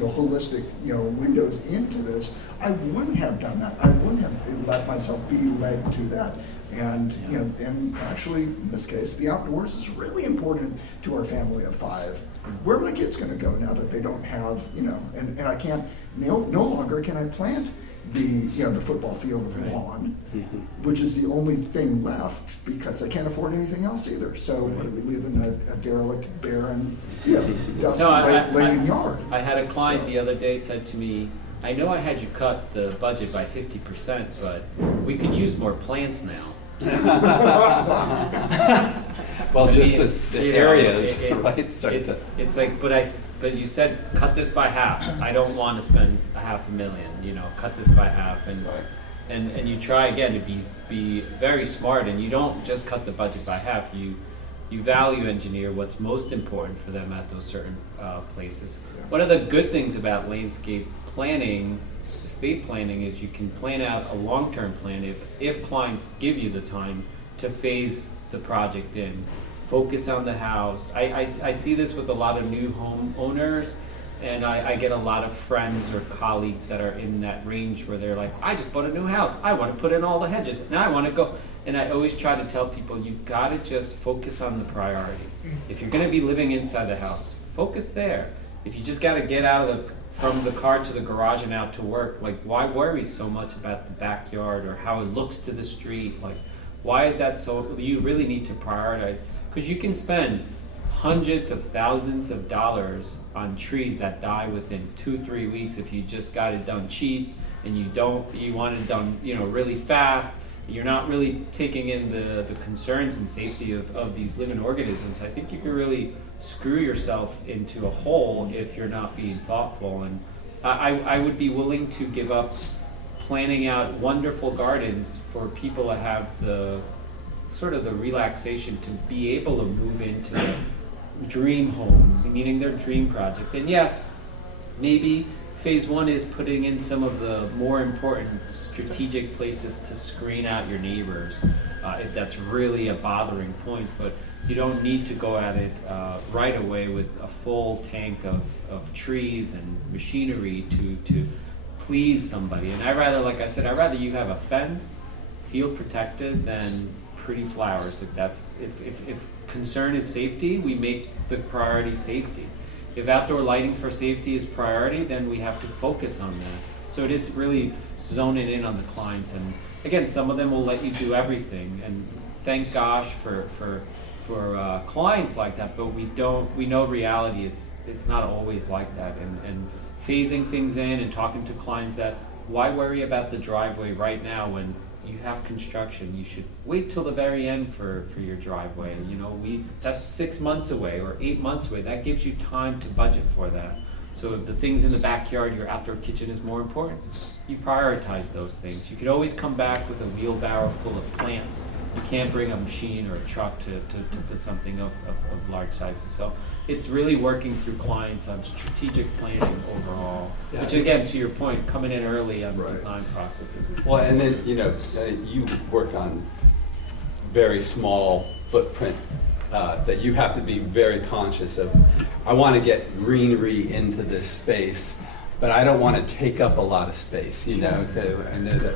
holistic, windows into this, I wouldn't have done that. I wouldn't have let myself be led to that. And, and actually, in this case, the outdoors is really important to our family of 5. Where are my kids going to go now that they don't have, and I can't, no longer can I plant the football field with lawn, which is the only thing left because I can't afford anything else either. So what do we live in a derelict, barren, laden yard? I had a client the other day said to me, I know I had you cut the budget by 50%, but we could use more plants now. Well, as the areas, right? It's like, but you said cut this by half. I don't want to spend $500,000. Cut this by half, and you try again to be very smart, and you don't just cut the budget by half. You value engineer what's most important for them at those certain places. One of the good things about landscape planning, estate planning, is you can plan out a long-term plan if clients give you the time to phase the project in, focus on the house. I see this with a lot of new homeowners, and I get a lot of friends or colleagues that are in that range where they're like, I just bought a new house, I want to put in all the hedges, now I want to go. And I always try to tell people, you've got to just focus on the priority. If you're going to be living inside the house, focus there. If you just got to get from the car to the garage and out to work, why worry so much about the backyard or how it looks to the street? Why is that so? You really need to prioritize, because you can spend hundreds of thousands of dollars on trees that die within 2-3 weeks if you just got it done cheap and you want it done really fast. You're not really taking in the concerns and safety of these living organisms. I think you can really screw yourself into a hole if you're not being thoughtful. And I would be willing to give up planning out wonderful gardens for people that have the sort of the relaxation to be able to move into the dream home, meaning their dream project. And yes, maybe phase 1 is putting in some of the more important strategic places to screen out your neighbors, if that's really a bothering point. But you don't need to go at it right away with a full tank of trees and machinery to please somebody. And I'd rather you have a fence, feel protected, than pretty flowers. If concern is safety, we make the priority safety. If outdoor lighting for safety is priority, then we have to focus on that. So it is really zoning in on the clients. And again, some of them will let you do everything, and thank gosh for clients like that. But we know reality. It's not always like that. And phasing things in and talking to clients that, why worry about the driveway right now when you have construction? You should wait till the very end for your driveway. That's 6 months away or 8 months away. That gives you time to budget for that. So if the things in the backyard, your outdoor kitchen is more important, you prioritize those things. You could always come back with a wheelbarrow full of plants. You can't bring a machine or a truck to put something of large sizes. So it's really working through clients on strategic planning overall, which again, to your point, coming in early on the design processes. Well, and then, you work on very small footprint that you have to be very conscious of. I want to get greenery into this space, but I don't want to take up a lot of space, I know that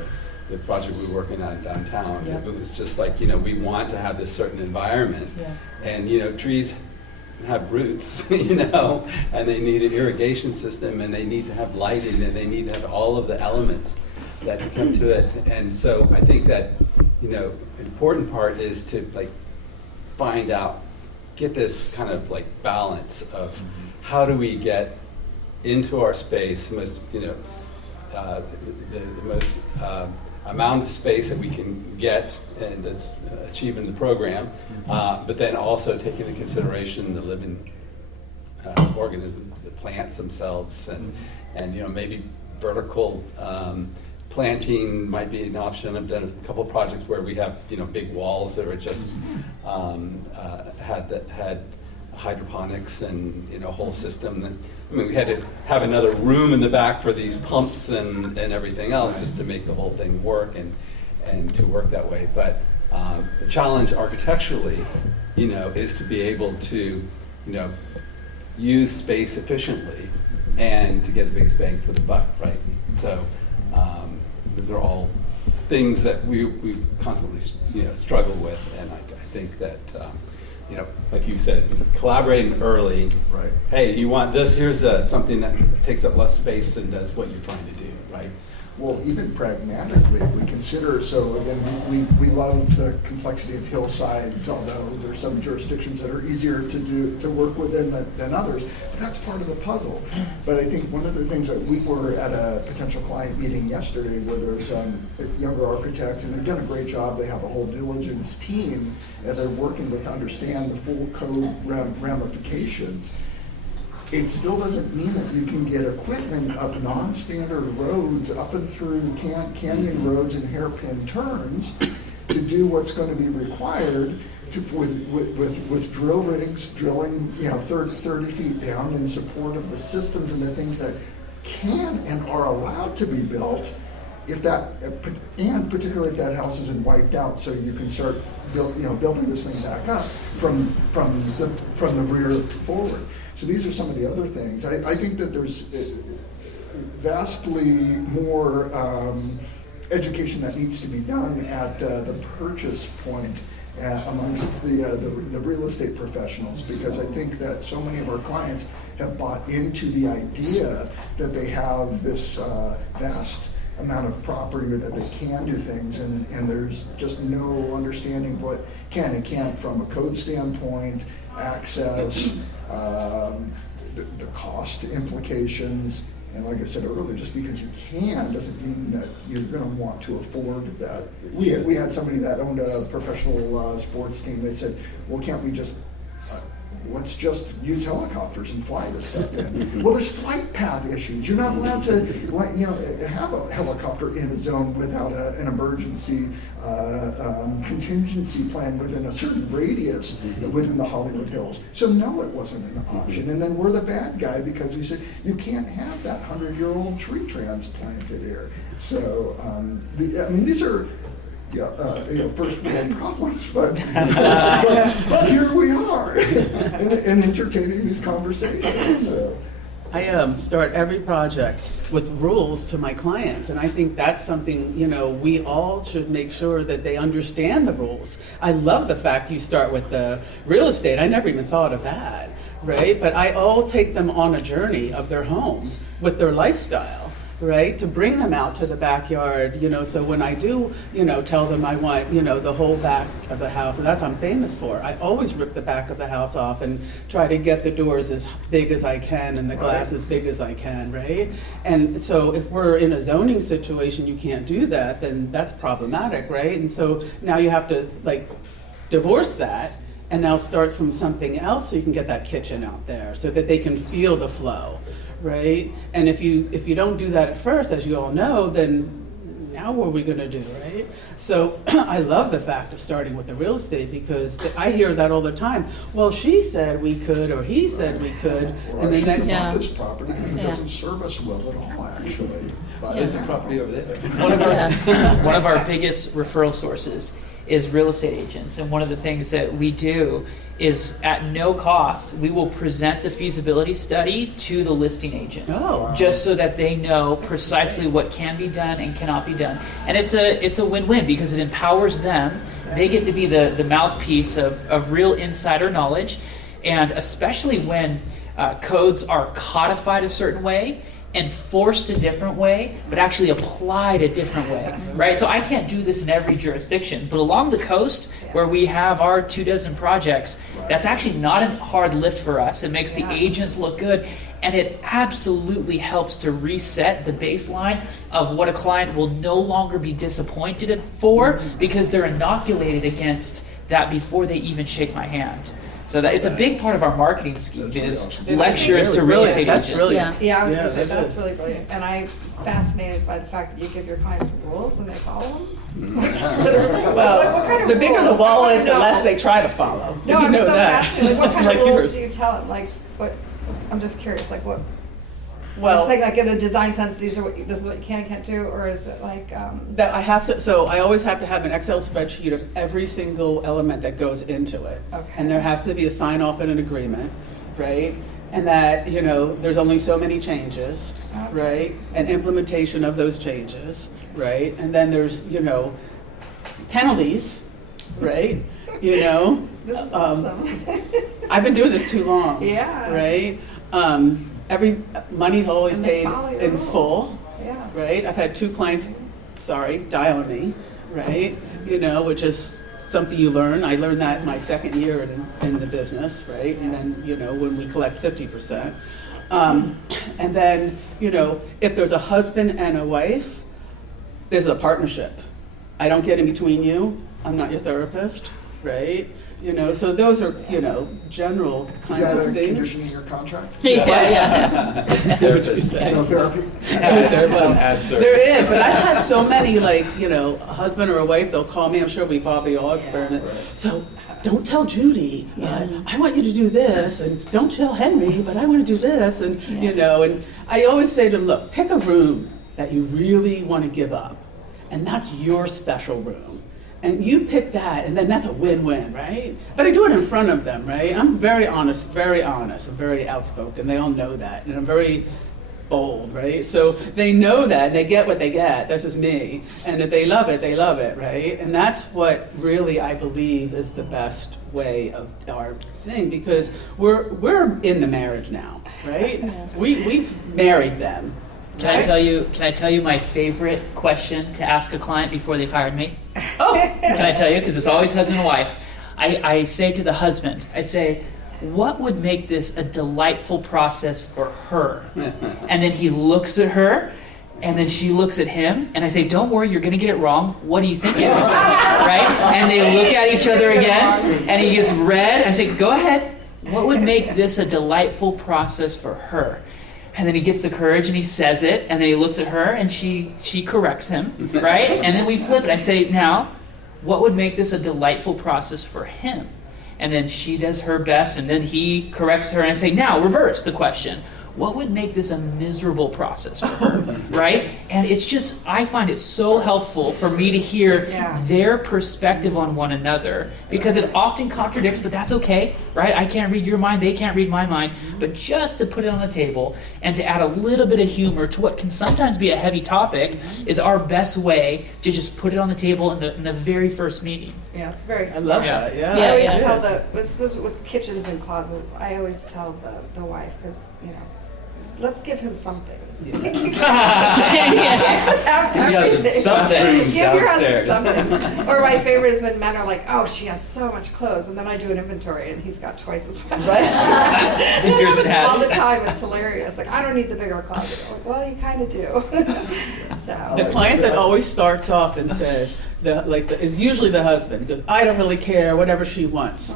the project we were working on downtown, it was just like, we want to have this certain environment. And, trees have roots, and they need an irrigation system, and they need to have lighting, and they need to have all of the elements that come to it. And so I think that, an important part is to find out, get this kind of balance of how do we get into our space the most amount of space that we can get, and that's achieving the program, but then also taking into consideration the living organisms, the plants themselves, and maybe vertical planting might be an option. I've done a couple of projects where we have big walls that are just had hydroponics and a whole system that. We had to have another room in the back for these pumps and everything else just to make the whole thing work and to work that way. But the challenge architecturally, is to be able to, use space efficiently and to get the biggest bang for the buck, right? So those are all things that we constantly, struggle with, and I think that. Like you said, collaborating early. Right. Hey, you want this? Here's something that takes up less space and does what you're trying to do, right? Well, even pragmatically, if we consider, so again, we love the complexity of hillsides, although there's some jurisdictions that are easier to work within than others, but that's part of the puzzle. But I think one of the things that we were at a potential client meeting yesterday where there's younger architects, and they've done a great job. They have a whole diligence team that they're working with to understand the full code ramifications. It still doesn't mean that you can get equipment up non-standard roads, up and through canyon roads and hairpin turns to do what's going to be required with drill rigs drilling 30 feet down in support of the systems and the things that can and are allowed to be built. And particularly if that house isn't wiped out, so you can start building this thing back up from the rear forward. So these are some of the other things. I think that there's vastly more education that needs to be done at the purchase point amongst the real estate professionals, because I think that so many of our clients have bought into the idea that they have this vast amount of property that they can do things, and there's just no understanding of what can and can't from a code standpoint, access, the cost implications, and like I said earlier, just because you can doesn't mean that you're going to want to afford that. We had somebody that owned a professional sports team. They said, well, can't we just let's just use helicopters and fly this stuff in. Well, there's flight path issues. You're not allowed to, have a helicopter in a zone without an emergency contingency plan within a certain radius within the Hollywood Hills. So no, it wasn't an option. And then we're the bad guy because we said you can't have that 100-year-old tree transplanted here. So these are. First world problems, but here we are, and entertaining these conversations. So. I start every project with rules to my clients, and I think that's something, we all should make sure that they understand the rules. I love the fact you start with the real estate. I never even thought of that, right? But I all take them on a journey of their home with their lifestyle. Right, to bring them out to the backyard, so when I do, tell them I want, the whole back of the house, and that's what I'm famous for. I always rip the back of the house off and try to get the doors as big as I can and the glass as big as I can, right? And so if we're in a zoning situation, you can't do that, then that's problematic, right? And so now you have to, divorce that and now start from something else so you can get that kitchen out there so that they can feel the flow. Right? And if you don't do that at first, as you all know, then now what are we going to do, right? So I love the fact of starting with the real estate because I hear that all the time. Well, she said we could, or he said we could, and the next bought this property because it doesn't serve us well at all, actually. There's a property over there. One of our biggest referral sources is real estate agents, and one of the things that we do is at no cost we will present the feasibility study to the listing agent, just so that they know precisely what can be done and cannot be done. And it's a win-win because it empowers them. They get to be the mouthpiece of real insider knowledge, And especially when codes are codified a certain way, enforced a different way, but actually applied a different way, right? So I can't do this in every jurisdiction, but along the coast where we have our 24 projects, that's actually not a hard lift for us. It makes the agents look good, and it absolutely helps to reset the baseline of what a client will no longer be disappointed for because they're inoculated against that before they even shake my hand. So that it's a big part of our marketing scheme is lectures to real estate agents. Brilliant. Yeah, I was gonna say, that that's is. really brilliant. And I'm fascinated by the fact that you give your clients rules and they follow them. Well, what kind of the bigger the rules? wallet, the No. less they try to follow. No, You I'm know so that. fascinated. What kind Like of rules yours. do you tell them? Like, what? I'm just curious. Like, what? I'm Well, saying, like, in a design sense, this is what you can and can't do, or is it like? that I have to. So I always have to have an Excel spreadsheet of every single element that goes into it, Okay. and there has to be a sign off and an agreement, right? And that there's only so many changes, Okay. right? And implementation of those changes, right? And then there's penalties, right? This is awesome. I've been doing this too long. Yeah. Right? Every money's always And they paid follow your in rules. full. Yeah. Right? I've had 2 clients, die on me, right? Which is something you learn. I learned that my second year in the business, right? And then, when we collect 50%. And then, if there's a husband and a wife, there's a partnership. I don't get in between you. I'm not your therapist, right? So those are, general Is kinds that of a things. condition in your contract? Yeah. Therapist. No therapy? There's some ad service. There is, but I've had so many, a husband or a wife, they'll call me, I'm sure we probably all experiment. So don't tell Judy, but I want you to do this, and don't tell Henry, but I want to do this, and, and I always say to them, look, pick a room that you really want to give up, and that's your special room. And you pick that, and then that's a win-win, right? But I do it in front of them, right? I'm very honest, I'm very outspoken. They all know that, and I'm very bold, right? So they know that, and they get what they get. This is me. And if they love it, right? And that's what really I believe is the best way of our thing, because we're in the marriage now, right? We've married them. Can I tell you my favorite question to ask a client before they've hired me? Oh, Can I tell you? Because it's always husband and wife. I say to the husband, what would make this a delightful process for her? And then he looks at her, and then she looks at him, and I say, don't worry, you're going to get it wrong. What do you think it is? Right? And they look at each other again, and he gets red. I say, go ahead. What would make this a delightful process for her? And then he gets the courage and he says it, and then he looks at her and she corrects him, right? And then we flip it. I say, now, what would make this a delightful process for him? And then she does her best, and then he corrects her, and I say, now, reverse the question. What would make this a miserable process for her, right? And it's just, I find it so helpful for me to hear their perspective on one another, because it often contradicts, but that's okay, right? I can't read your mind, they can't read my mind, but just to put it on the table and to add a little bit of humor to what can sometimes be a heavy topic is our best way to just put it on the table in the very first meeting. Yeah, it's very I smart. love that. Yeah. I always It tell is. with kitchens and closets, I always tell the wife, because, let's give him something. Give your husband something. Or my favorite is when men are like, oh, she has so much clothes, and then I do an inventory and he's got twice as much. Sneakers and hats. All the time, it's hilarious. Like, I don't need the bigger closet. I'm like, well, you kind of do. The client that always starts off and says, is usually the husband, because I don't really care, whatever she wants.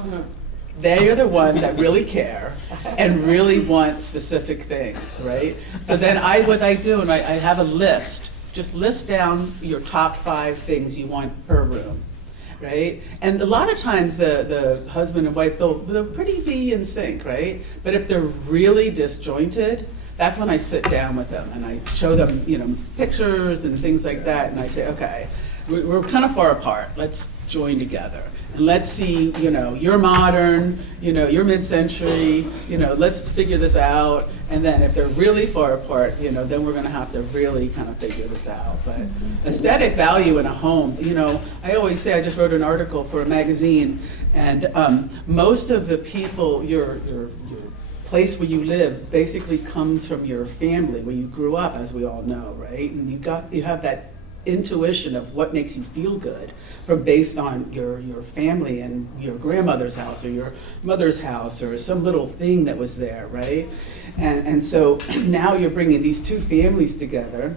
They are the one that really care and really want specific things, right? So then what I do, and I have a list. Just list down your top 5 things you want per room, right? And a lot of times the husband and wife, they'll pretty be in sync, right? But if they're really disjointed, that's when I sit down with them and I show them, pictures and things like that, and I say, okay, we're kind of far apart. Let's join together. And let's see, you're modern, you're mid-century, let's figure this out. And then if they're really far apart, then we're going to have to really kind of figure this out. But aesthetic value in a home, I always say, I just wrote an article for a magazine, and most of the people, your place where you live basically comes from your family, where you grew up, as we all know, right? And you have that intuition of what makes you feel good from based on your family and your grandmother's house or your mother's house or some little thing that was there, right? And so now you're bringing these two families together,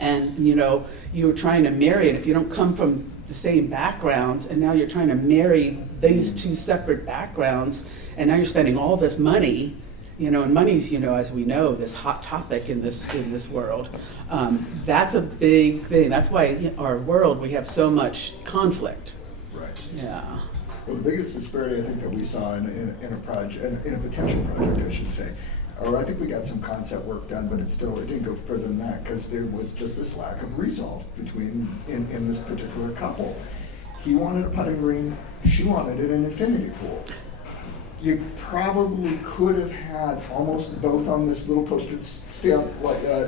and you're trying to marry it. If you don't come from the same backgrounds, and now you're trying to marry these two separate backgrounds, and now you're spending all this money. And money's, as we know, this hot topic in this world. That's a big thing. That's why in our world we have so much conflict. Right. Yeah. Well, the biggest disparity I think that we saw in a project, in a potential project, I should say, or I think we got some concept work done, but it didn't go further than that because there was just this lack of resolve in this particular couple. He wanted a putting green, she wanted an infinity pool. You probably could have had almost both on this little postage stamp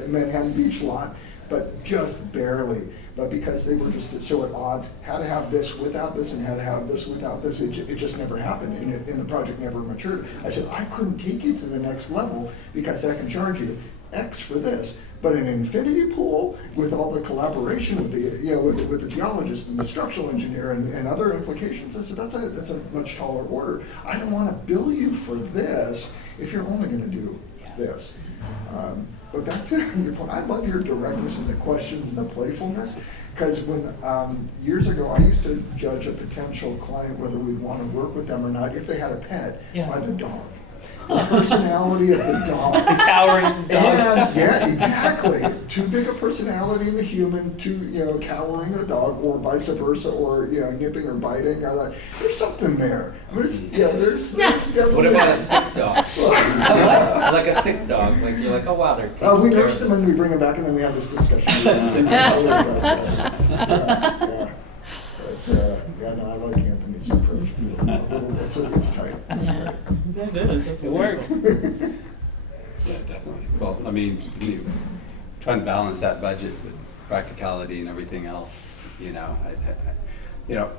Manhattan Beach lot, but just barely. But because they were just so at odds, had to have this without this and had to have this without this, it just never happened, and the project never matured. I said, I couldn't take you to the next level because I can charge you X for this. But an infinity pool with all the collaboration with the with the geologist and the structural engineer and other implications, I said that's a much taller order. I don't want to bill you for this if you're only going to do this. But back to your point, I love your directness and the questions and the playfulness, because when years ago I used to judge a potential client whether we'd want to work with them or not if they had a pet by the dog. The personality of the dog. The cowering dog. And, yeah, exactly. Too big a personality in the human, too, cowering a dog, or vice versa, or nipping or biting. There's something there. I mean, there's definitely. What about a sick dog? Like a sick dog. Like you're like, oh wow, they're taking we care nurse of them this. and we bring them back, and then we have this discussion. No, I like Anthony's approach. It's tight. It's tight. It works. Yeah, definitely. Well, I mean, trying to balance that budget with practicality and everything else.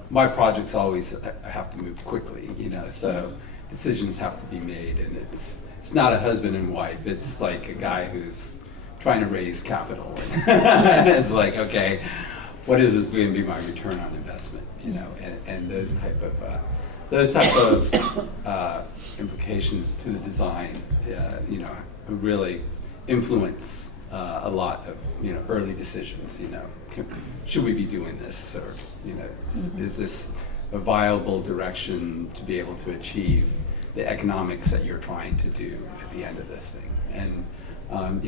My projects always have to move quickly. So decisions have to be made, and it's not a husband and wife. It's like a guy who's trying to raise capital, and it's like, okay, what is going to be my return on investment? And those type of implications to the design, really influence a lot of early decisions. Should we be doing this, or is this a viable direction to be able to achieve the economics that you're trying to do at the end of this thing? And a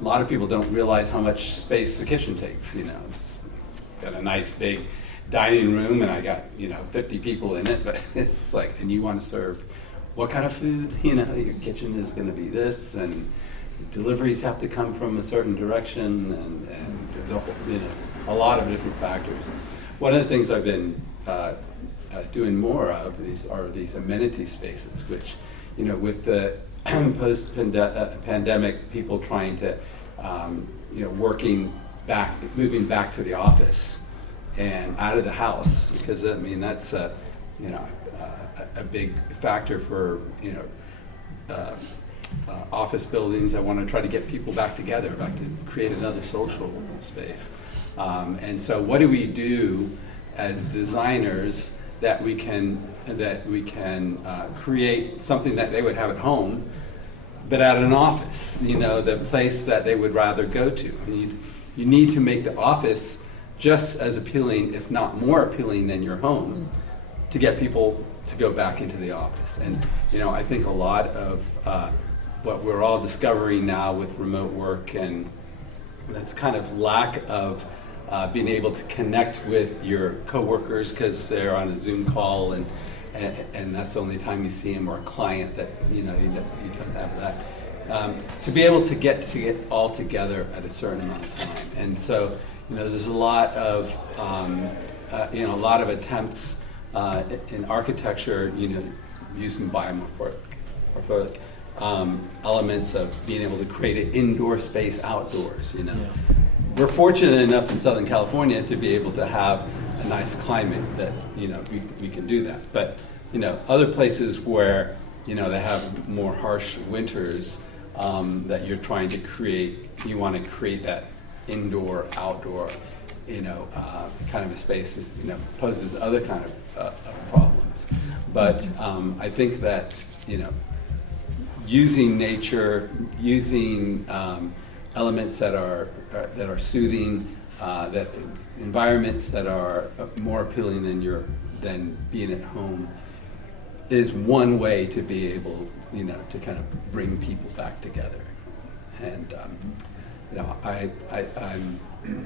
lot of people don't realize how much space the kitchen takes. It's got a nice big dining room, and I got 50 people in it, but it's like, and you want to serve what kind of food? Your kitchen is going to be this, and deliveries have to come from a certain direction, and the whole, a lot of different factors. One of the things I've been doing more of are these amenity spaces, which with the post-pandemic, people trying to moving back to the office and out of the house, because that's a big factor for office buildings. I want to try to get people back together, back to create another social space. And so, what do we do as designers that we can create something that they would have at home, but at an office? The place that they would rather go to. And you need to make the office just as appealing, if not more appealing, than your home, to get people to go back into the office. And I think a lot of what we're all discovering now with remote work and this kind of lack of being able to connect with your coworkers because they're on a Zoom call and that's the only time you see them, or a client that you don't have that. To be able to get all together at a certain amount of time. And so there's a lot of a lot of attempts in architecture, using biomorphic elements of being able to create an indoor space outdoors. We're fortunate enough in Southern California to be able to have a nice climate that we can do that. But other places where they have more harsh winters that you're trying to create, you want to create that indoor outdoor kind of a space poses other kind of problems. But I think that using nature, using elements that are soothing, that environments that are more appealing than being at home, is one way to be able to kind of bring people back together. And I'm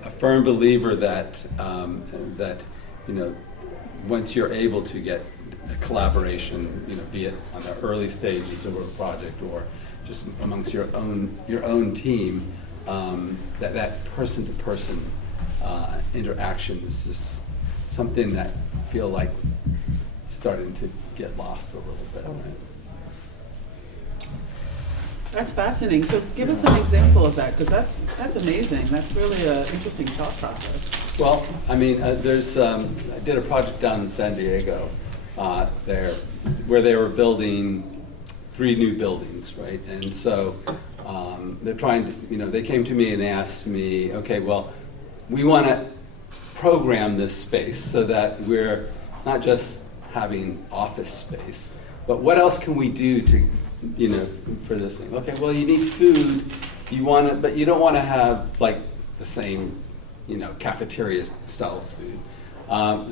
a firm believer that once you're able to get a collaboration, be it on the early stages of a project or just amongst your own team, that person-to-person interaction is just something that I feel like starting to get lost a little bit. That's fascinating. So give us an example of that, because that's amazing. That's really an interesting thought process. Well, I did a project down in San Diego there where they were building 3 new buildings, right? And so they're trying to, they came to me and they asked me, okay, well, we want to program this space so that we're not just having office space, but what else can we do to for this thing? Okay, well, you need food. But you don't want to have like the same, cafeteria style food.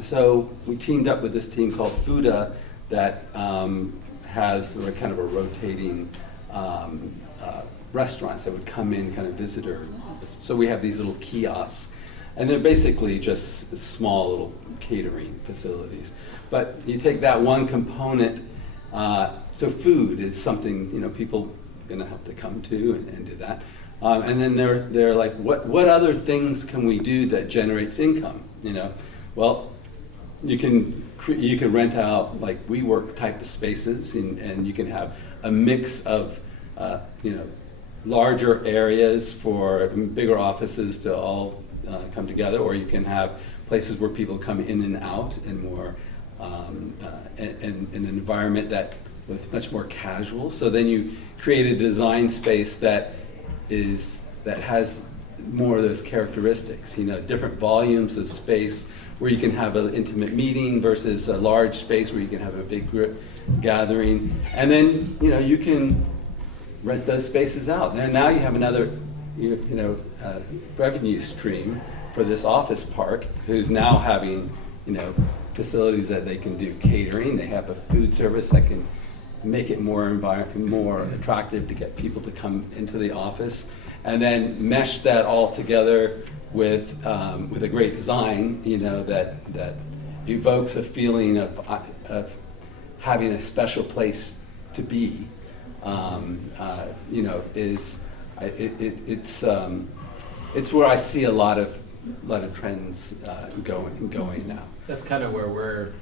So we teamed up with this team called Fuda that has kind of a rotating restaurants that would come in, kind of visitor. So we have these little kiosks, and they're basically just small little catering facilities. But you take that one component. So food is something people are going to have to come to and do that, and then they're like, what other things can we do that generates income? Well, you can rent out like WeWork type of spaces, and you can have a mix of larger areas for bigger offices to all come together, or you can have places where people come in and out and more. In an environment that was much more casual. So then you create a design space that has more of those characteristics, different volumes of space where you can have an intimate meeting versus a large space where you can have a big group gathering. And then, you can rent those spaces out. And now you have another, revenue stream for this office park who's now having, facilities that they can do catering. They have a food service that can make it more attractive to get people to come into the office, and then mesh that all together with a great design, that evokes a feeling of having a special place to be. It's where I see a lot of trends going now. That's kind of where we're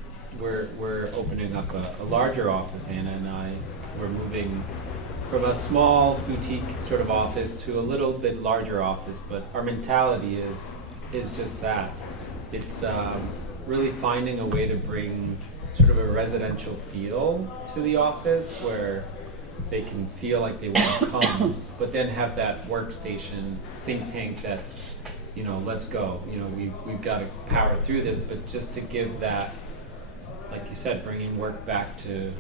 opening up a larger office. Anna and I, we're moving from a small boutique sort of office to a little bit larger office, but our mentality is just that. It's really finding a way to bring sort of a residential feel to the office where they can feel like they want to come, but then have that workstation think tank that's, let's go. We've got to power through this, but just to give that, like you said, bringing work back to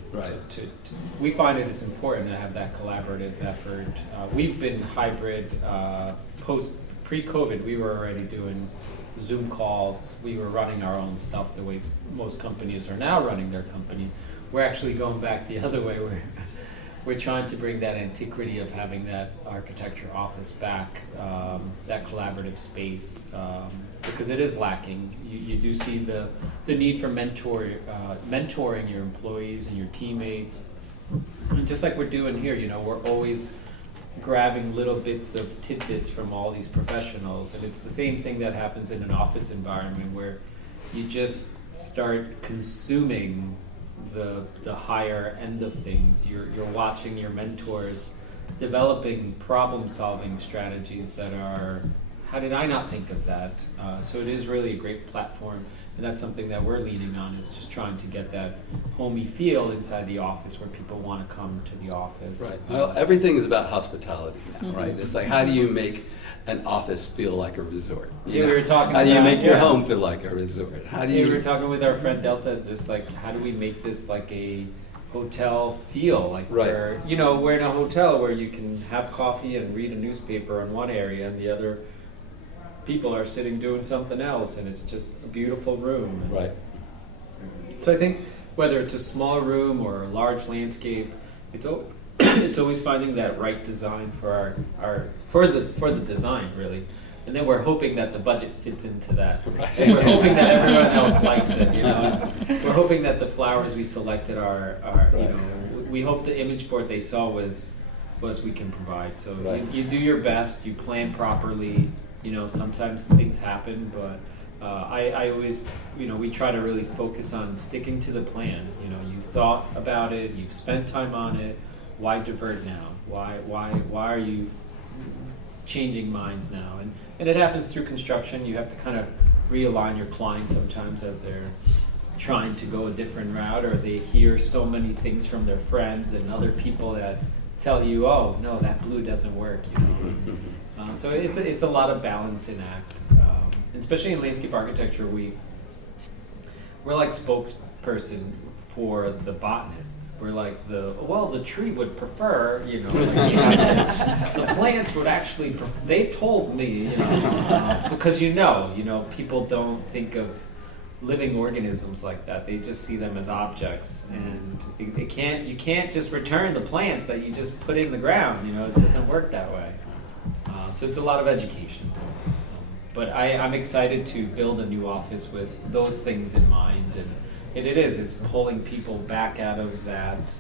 we find it is important to have that collaborative effort. We've been hybrid pre-COVID. We were already doing Zoom calls. We were running our own stuff the way most companies are now running their company. We're actually going back the other way. We're trying to bring that antiquity of having that architecture office back, that collaborative space, because it is lacking. You do see the need for mentoring your employees and your teammates. And just like we're doing here, we're always grabbing little bits of tidbits from all these professionals. And it's the same thing that happens in an office environment where you just start consuming the higher end of things. You're watching your mentors developing problem-solving strategies that are, how did I not think of that? So it is really a great platform, and that's something that we're leaning on, is just trying to get that homey feel inside the office where people want to come to the office. Right. Well, everything is about hospitality now, right? It's like, how do you make an office feel like a resort? Yeah, we were talking How do you about- make your yeah. home feel like a resort? How do We you? were talking with our friend Delta, just like, how do we make this like a hotel feel? Like Right. we're in a hotel where you can have coffee and read a newspaper in one area, and the other people are sitting doing something else, and it's just a beautiful room. Right. So I think whether it's a small room or a large landscape, it's always finding that right design for for the design, really. And then we're hoping that the budget fits into that. And we're hoping that everyone else likes it, And we're hoping that the flowers we selected are we hope the image board they saw was we can provide. So Right. you do your best, you plan properly. Sometimes things happen, but I always, we try to really focus on sticking to the plan. You thought about it, you've spent time on it. Why divert now? Why are you changing minds now? And it happens through construction. You have to kind of realign your clients sometimes as they're trying to go a different route, or they hear so many things from their friends and other people that tell you, oh no, that blue doesn't work. So it's a lot of balancing act, especially in landscape architecture. We're like spokesperson for the botanists. We're like the tree would prefer, the plants would actually. They've told me, because people don't think of living organisms like that. They just see them as objects, and you can't just return the plants that you just put in the ground. It doesn't work that way. So it's a lot of education. But I'm excited to build a new office with those things in mind, and it's pulling people back out of that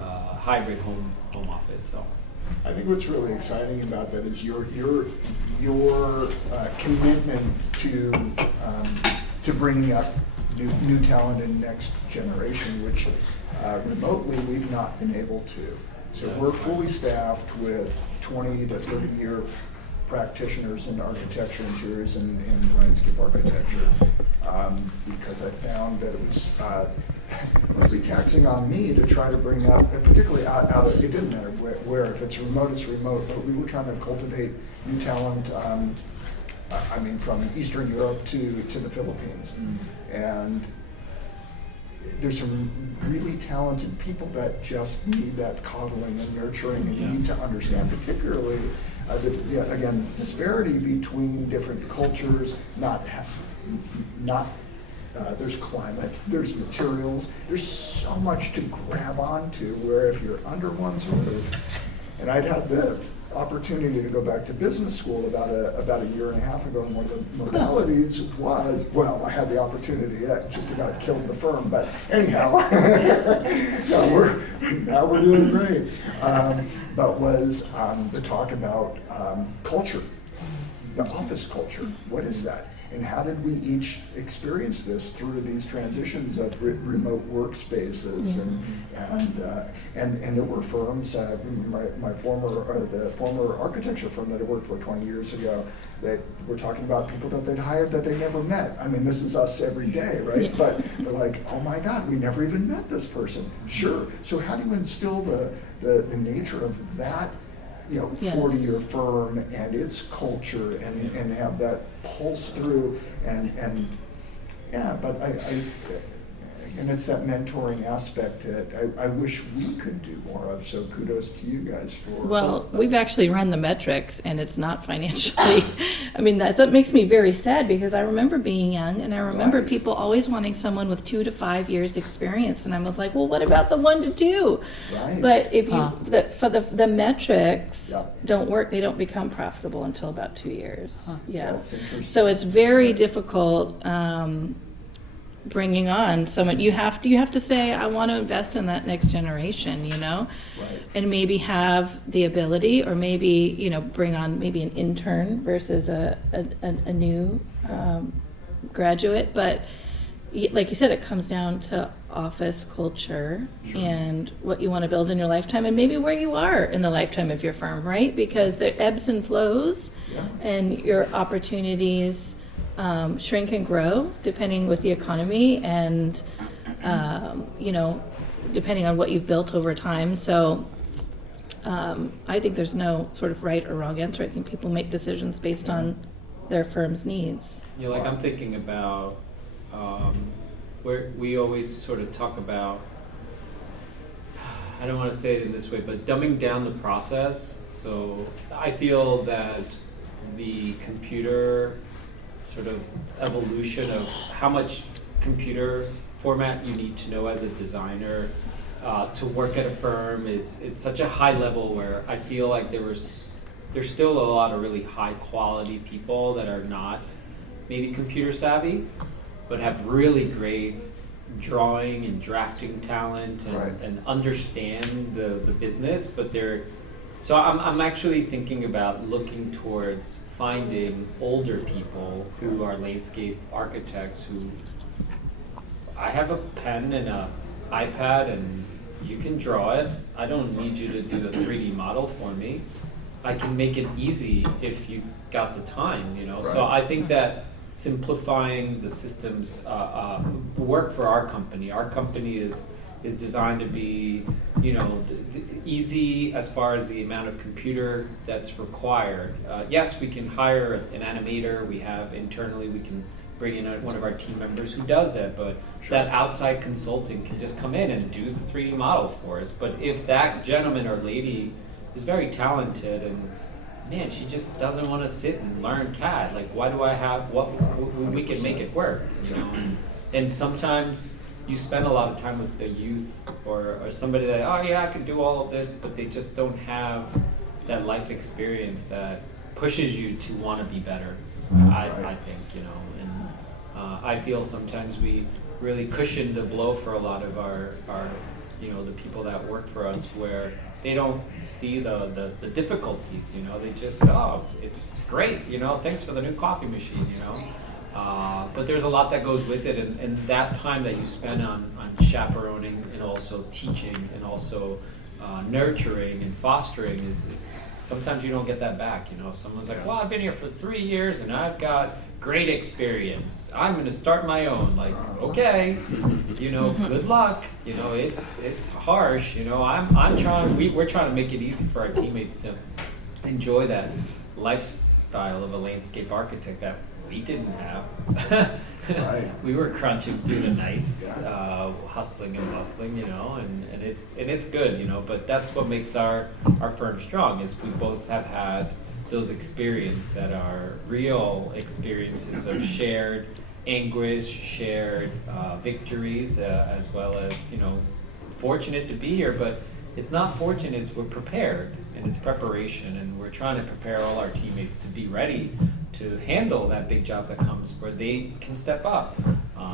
hybrid home office. So I think what's really exciting about that is your commitment to bringing up new talent and next generation, which remotely we've not been able to. So we're fully staffed with 20 to 30 year practitioners in architecture, interiors, and landscape architecture, because I found that it was mostly taxing on me to try to bring up, particularly out of, it didn't matter where, if it's remote, it's remote, but we were trying to cultivate new talent, from Eastern Europe to the Philippines. And there's some really talented people that just need that coddling and nurturing and need to understand, particularly, again, disparity between different cultures, there's climate, there's materials, there's so much to grab onto where if you're under one's roof. And I'd had the opportunity to go back to business school about a year and a half ago, and one of the modalities was, I had the opportunity, that just about killed the firm, but anyhow, now we're doing great. But was the talk about culture, the office culture. What is that? And how did we each experience this through these transitions of remote workspaces? And there were firms, the former architecture firm that I worked for 20 years ago, that were talking about people that they'd hired that they never met. I mean, this is us every day, right? Yeah. But they're like, oh my God, we never even met this person. Sure. So how do you instill the nature of that 40-year firm and its culture and have that pulse through but and it's that mentoring aspect that I wish we could do more of, so kudos to you guys for. Well, we've actually run the metrics, and it's not financially. I mean, that makes me very sad, because I remember being young, and I remember people always wanting someone with 2 to 5 years experience, and I was like, well, what about the 1 to 2? Right. But if the metrics don't work, they don't become profitable until about 2 years. Yeah. That's interesting. So it's very difficult. Bringing on someone, you have to say, I want to invest in that next generation, Right. and maybe have the ability, or maybe bring on maybe an intern versus a new graduate, but like you said, it comes down to office culture and what you want to build in your lifetime, and maybe where you are in the lifetime of your firm, right? Because there ebbs and flows, and your opportunities shrink and grow depending with the economy and depending on what you've built over time. So I think there's no sort of right or wrong answer. I think people make decisions based on their firm's needs. Like I'm thinking about where we always sort of talk about, I don't want to say it in this way, but dumbing down the process. So I feel that the computer sort of evolution of how much computer format you need to know as a designer to work at a firm, it's such a high level where I feel like there's still a lot of really high quality people that are not maybe computer savvy, but have really great drawing and drafting talent and understand the business. But so I'm actually thinking about looking towards finding older people who are landscape architects who I have a pen and an iPad and you can draw it. I don't need you to do the 3D model for me. I can make it easy if you got the time, So I think that simplifying the systems work for our company. Our company is designed to be, easy as far as the amount of computer that's required. Yes, we can hire an animator. We have internally, we can bring in one of our team members who does that, but that outside consultant can just come in and do the 3D model for us. But if that gentleman or lady is very talented and man, she just doesn't want to sit and learn CAD. Like, why do I have we can make it work, And sometimes you spend a lot of time with the youth or somebody that, oh yeah, I can do all of this, but they just don't have that life experience that pushes you to want to be better. I think, and I feel sometimes we really cushion the blow for a lot of our the people that work for us where they don't see the difficulties, they just, it's great, thanks for the new coffee machine, but there's a lot that goes with it, and that time that you spend on chaperoning and also teaching and also nurturing and fostering is sometimes you don't get that back, someone's like, well, I've been here for 3 years and I've got great experience, I'm going to start my own. Like, okay, good luck. It's harsh. We're trying to make it easy for our teammates to enjoy that lifestyle of a landscape architect that we didn't have. We were crunching through the nights, hustling and bustling, and it's good, but that's what makes our firm strong is we both have had those experiences that are real experiences of shared anguish, shared victories, as well as, fortunate to be here, but it's not fortunate, it's we're prepared, and it's preparation, and we're trying to prepare all our teammates to be ready to handle that big job that comes where they can step up.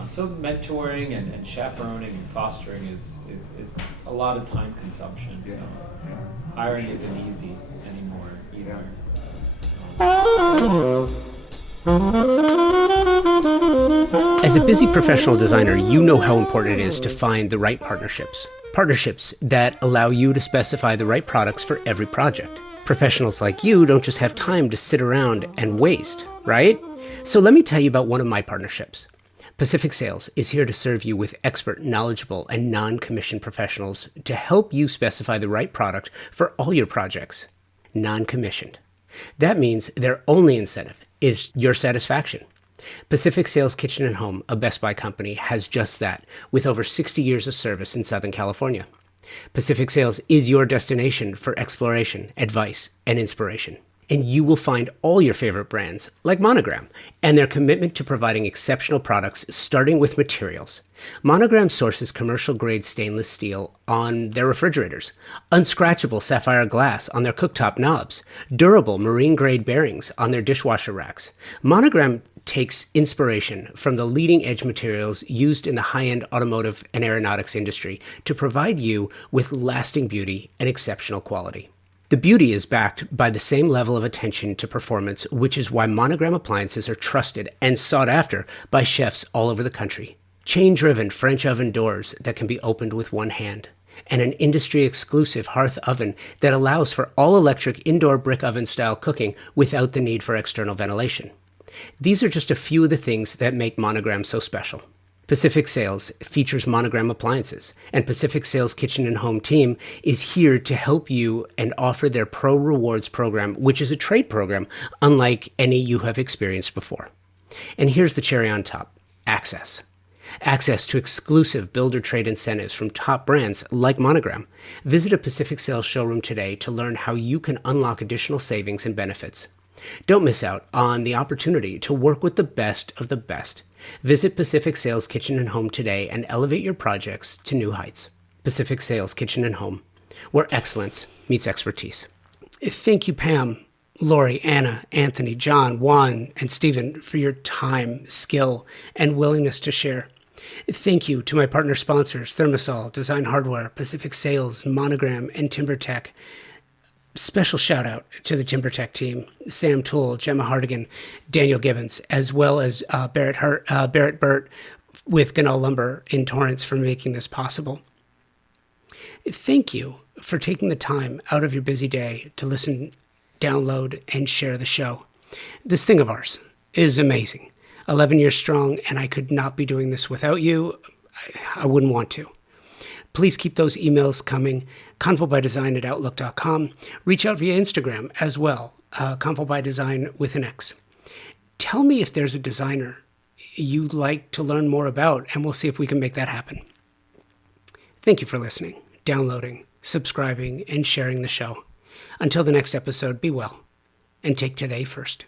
So mentoring and chaperoning and fostering is a lot of time consumption. So hiring isn't easy anymore either. As a busy professional designer, you know how important it is to find the right partnerships. Partnerships that allow you to specify the right products for every project. Professionals like you don't just have time to sit around and waste, right? So let me tell you about one of my partnerships. Pacific Sales is here to serve you with expert, knowledgeable, and non-commissioned professionals to help you specify the right product for all your projects. Non-commissioned. That means their only incentive is your satisfaction. Pacific Sales Kitchen and Home, a Best Buy company, has just that, with over 60 years of service in Southern California. Pacific Sales is your destination for exploration, advice, and inspiration. And you will find all your favorite brands, like Monogram, and their commitment to providing exceptional products, starting with materials. Monogram sources commercial-grade stainless steel on their refrigerators, unscratchable sapphire glass on their cooktop knobs, durable marine-grade bearings on their dishwasher racks. Monogram takes inspiration from the leading-edge materials used in the high-end automotive and aeronautics industry to provide you with lasting beauty and exceptional quality. The beauty is backed by the same level of attention to performance, which is why Monogram appliances are trusted and sought after by chefs all over the country. Chain-driven French oven doors that can be opened with one hand, and an industry-exclusive hearth oven that allows for all-electric indoor brick oven-style cooking without the need for external ventilation. These are just a few of the things that make Monogram so special. Pacific Sales features Monogram appliances, and Pacific Sales Kitchen and Home team is here to help you and offer their Pro Rewards program, which is a trade program unlike any you have experienced before. And here's the cherry on top: access. Access to exclusive builder trade incentives from top brands like Monogram. Visit a Pacific Sales showroom today to learn how you can unlock additional savings and benefits. Don't miss out on the opportunity to work with the best of the best. Visit Pacific Sales Kitchen and Home today and elevate your projects to new heights. Pacific Sales Kitchen and Home, where excellence meets expertise. Thank you, Pam, Lori, Anna, Anthony, John, Juan, and Stephen for your time, skill, and willingness to share. Thank you to my partner sponsors, Thermosol, Design Hardware, Pacific Sales, Monogram, and TimberTech. Special shout out to the TimberTech team, Sam Toole, Gemma Hardigan, Daniel Gibbons, as well as Barrett Burt with Ganal Lumber in Torrance for making this possible. Thank you for taking the time out of your busy day to listen, download, and share the show. This thing of ours is amazing. 11 years strong, and I could not be doing this without you. I wouldn't want to. Please keep those emails coming. convobydesign@outlook.com. Reach out via Instagram as well, convobydesign with an X. Tell me if there's a designer you'd like to learn more about, and we'll see if we can make that happen. Thank you for listening, downloading, subscribing, and sharing the show. Until the next episode, be well, and take today first.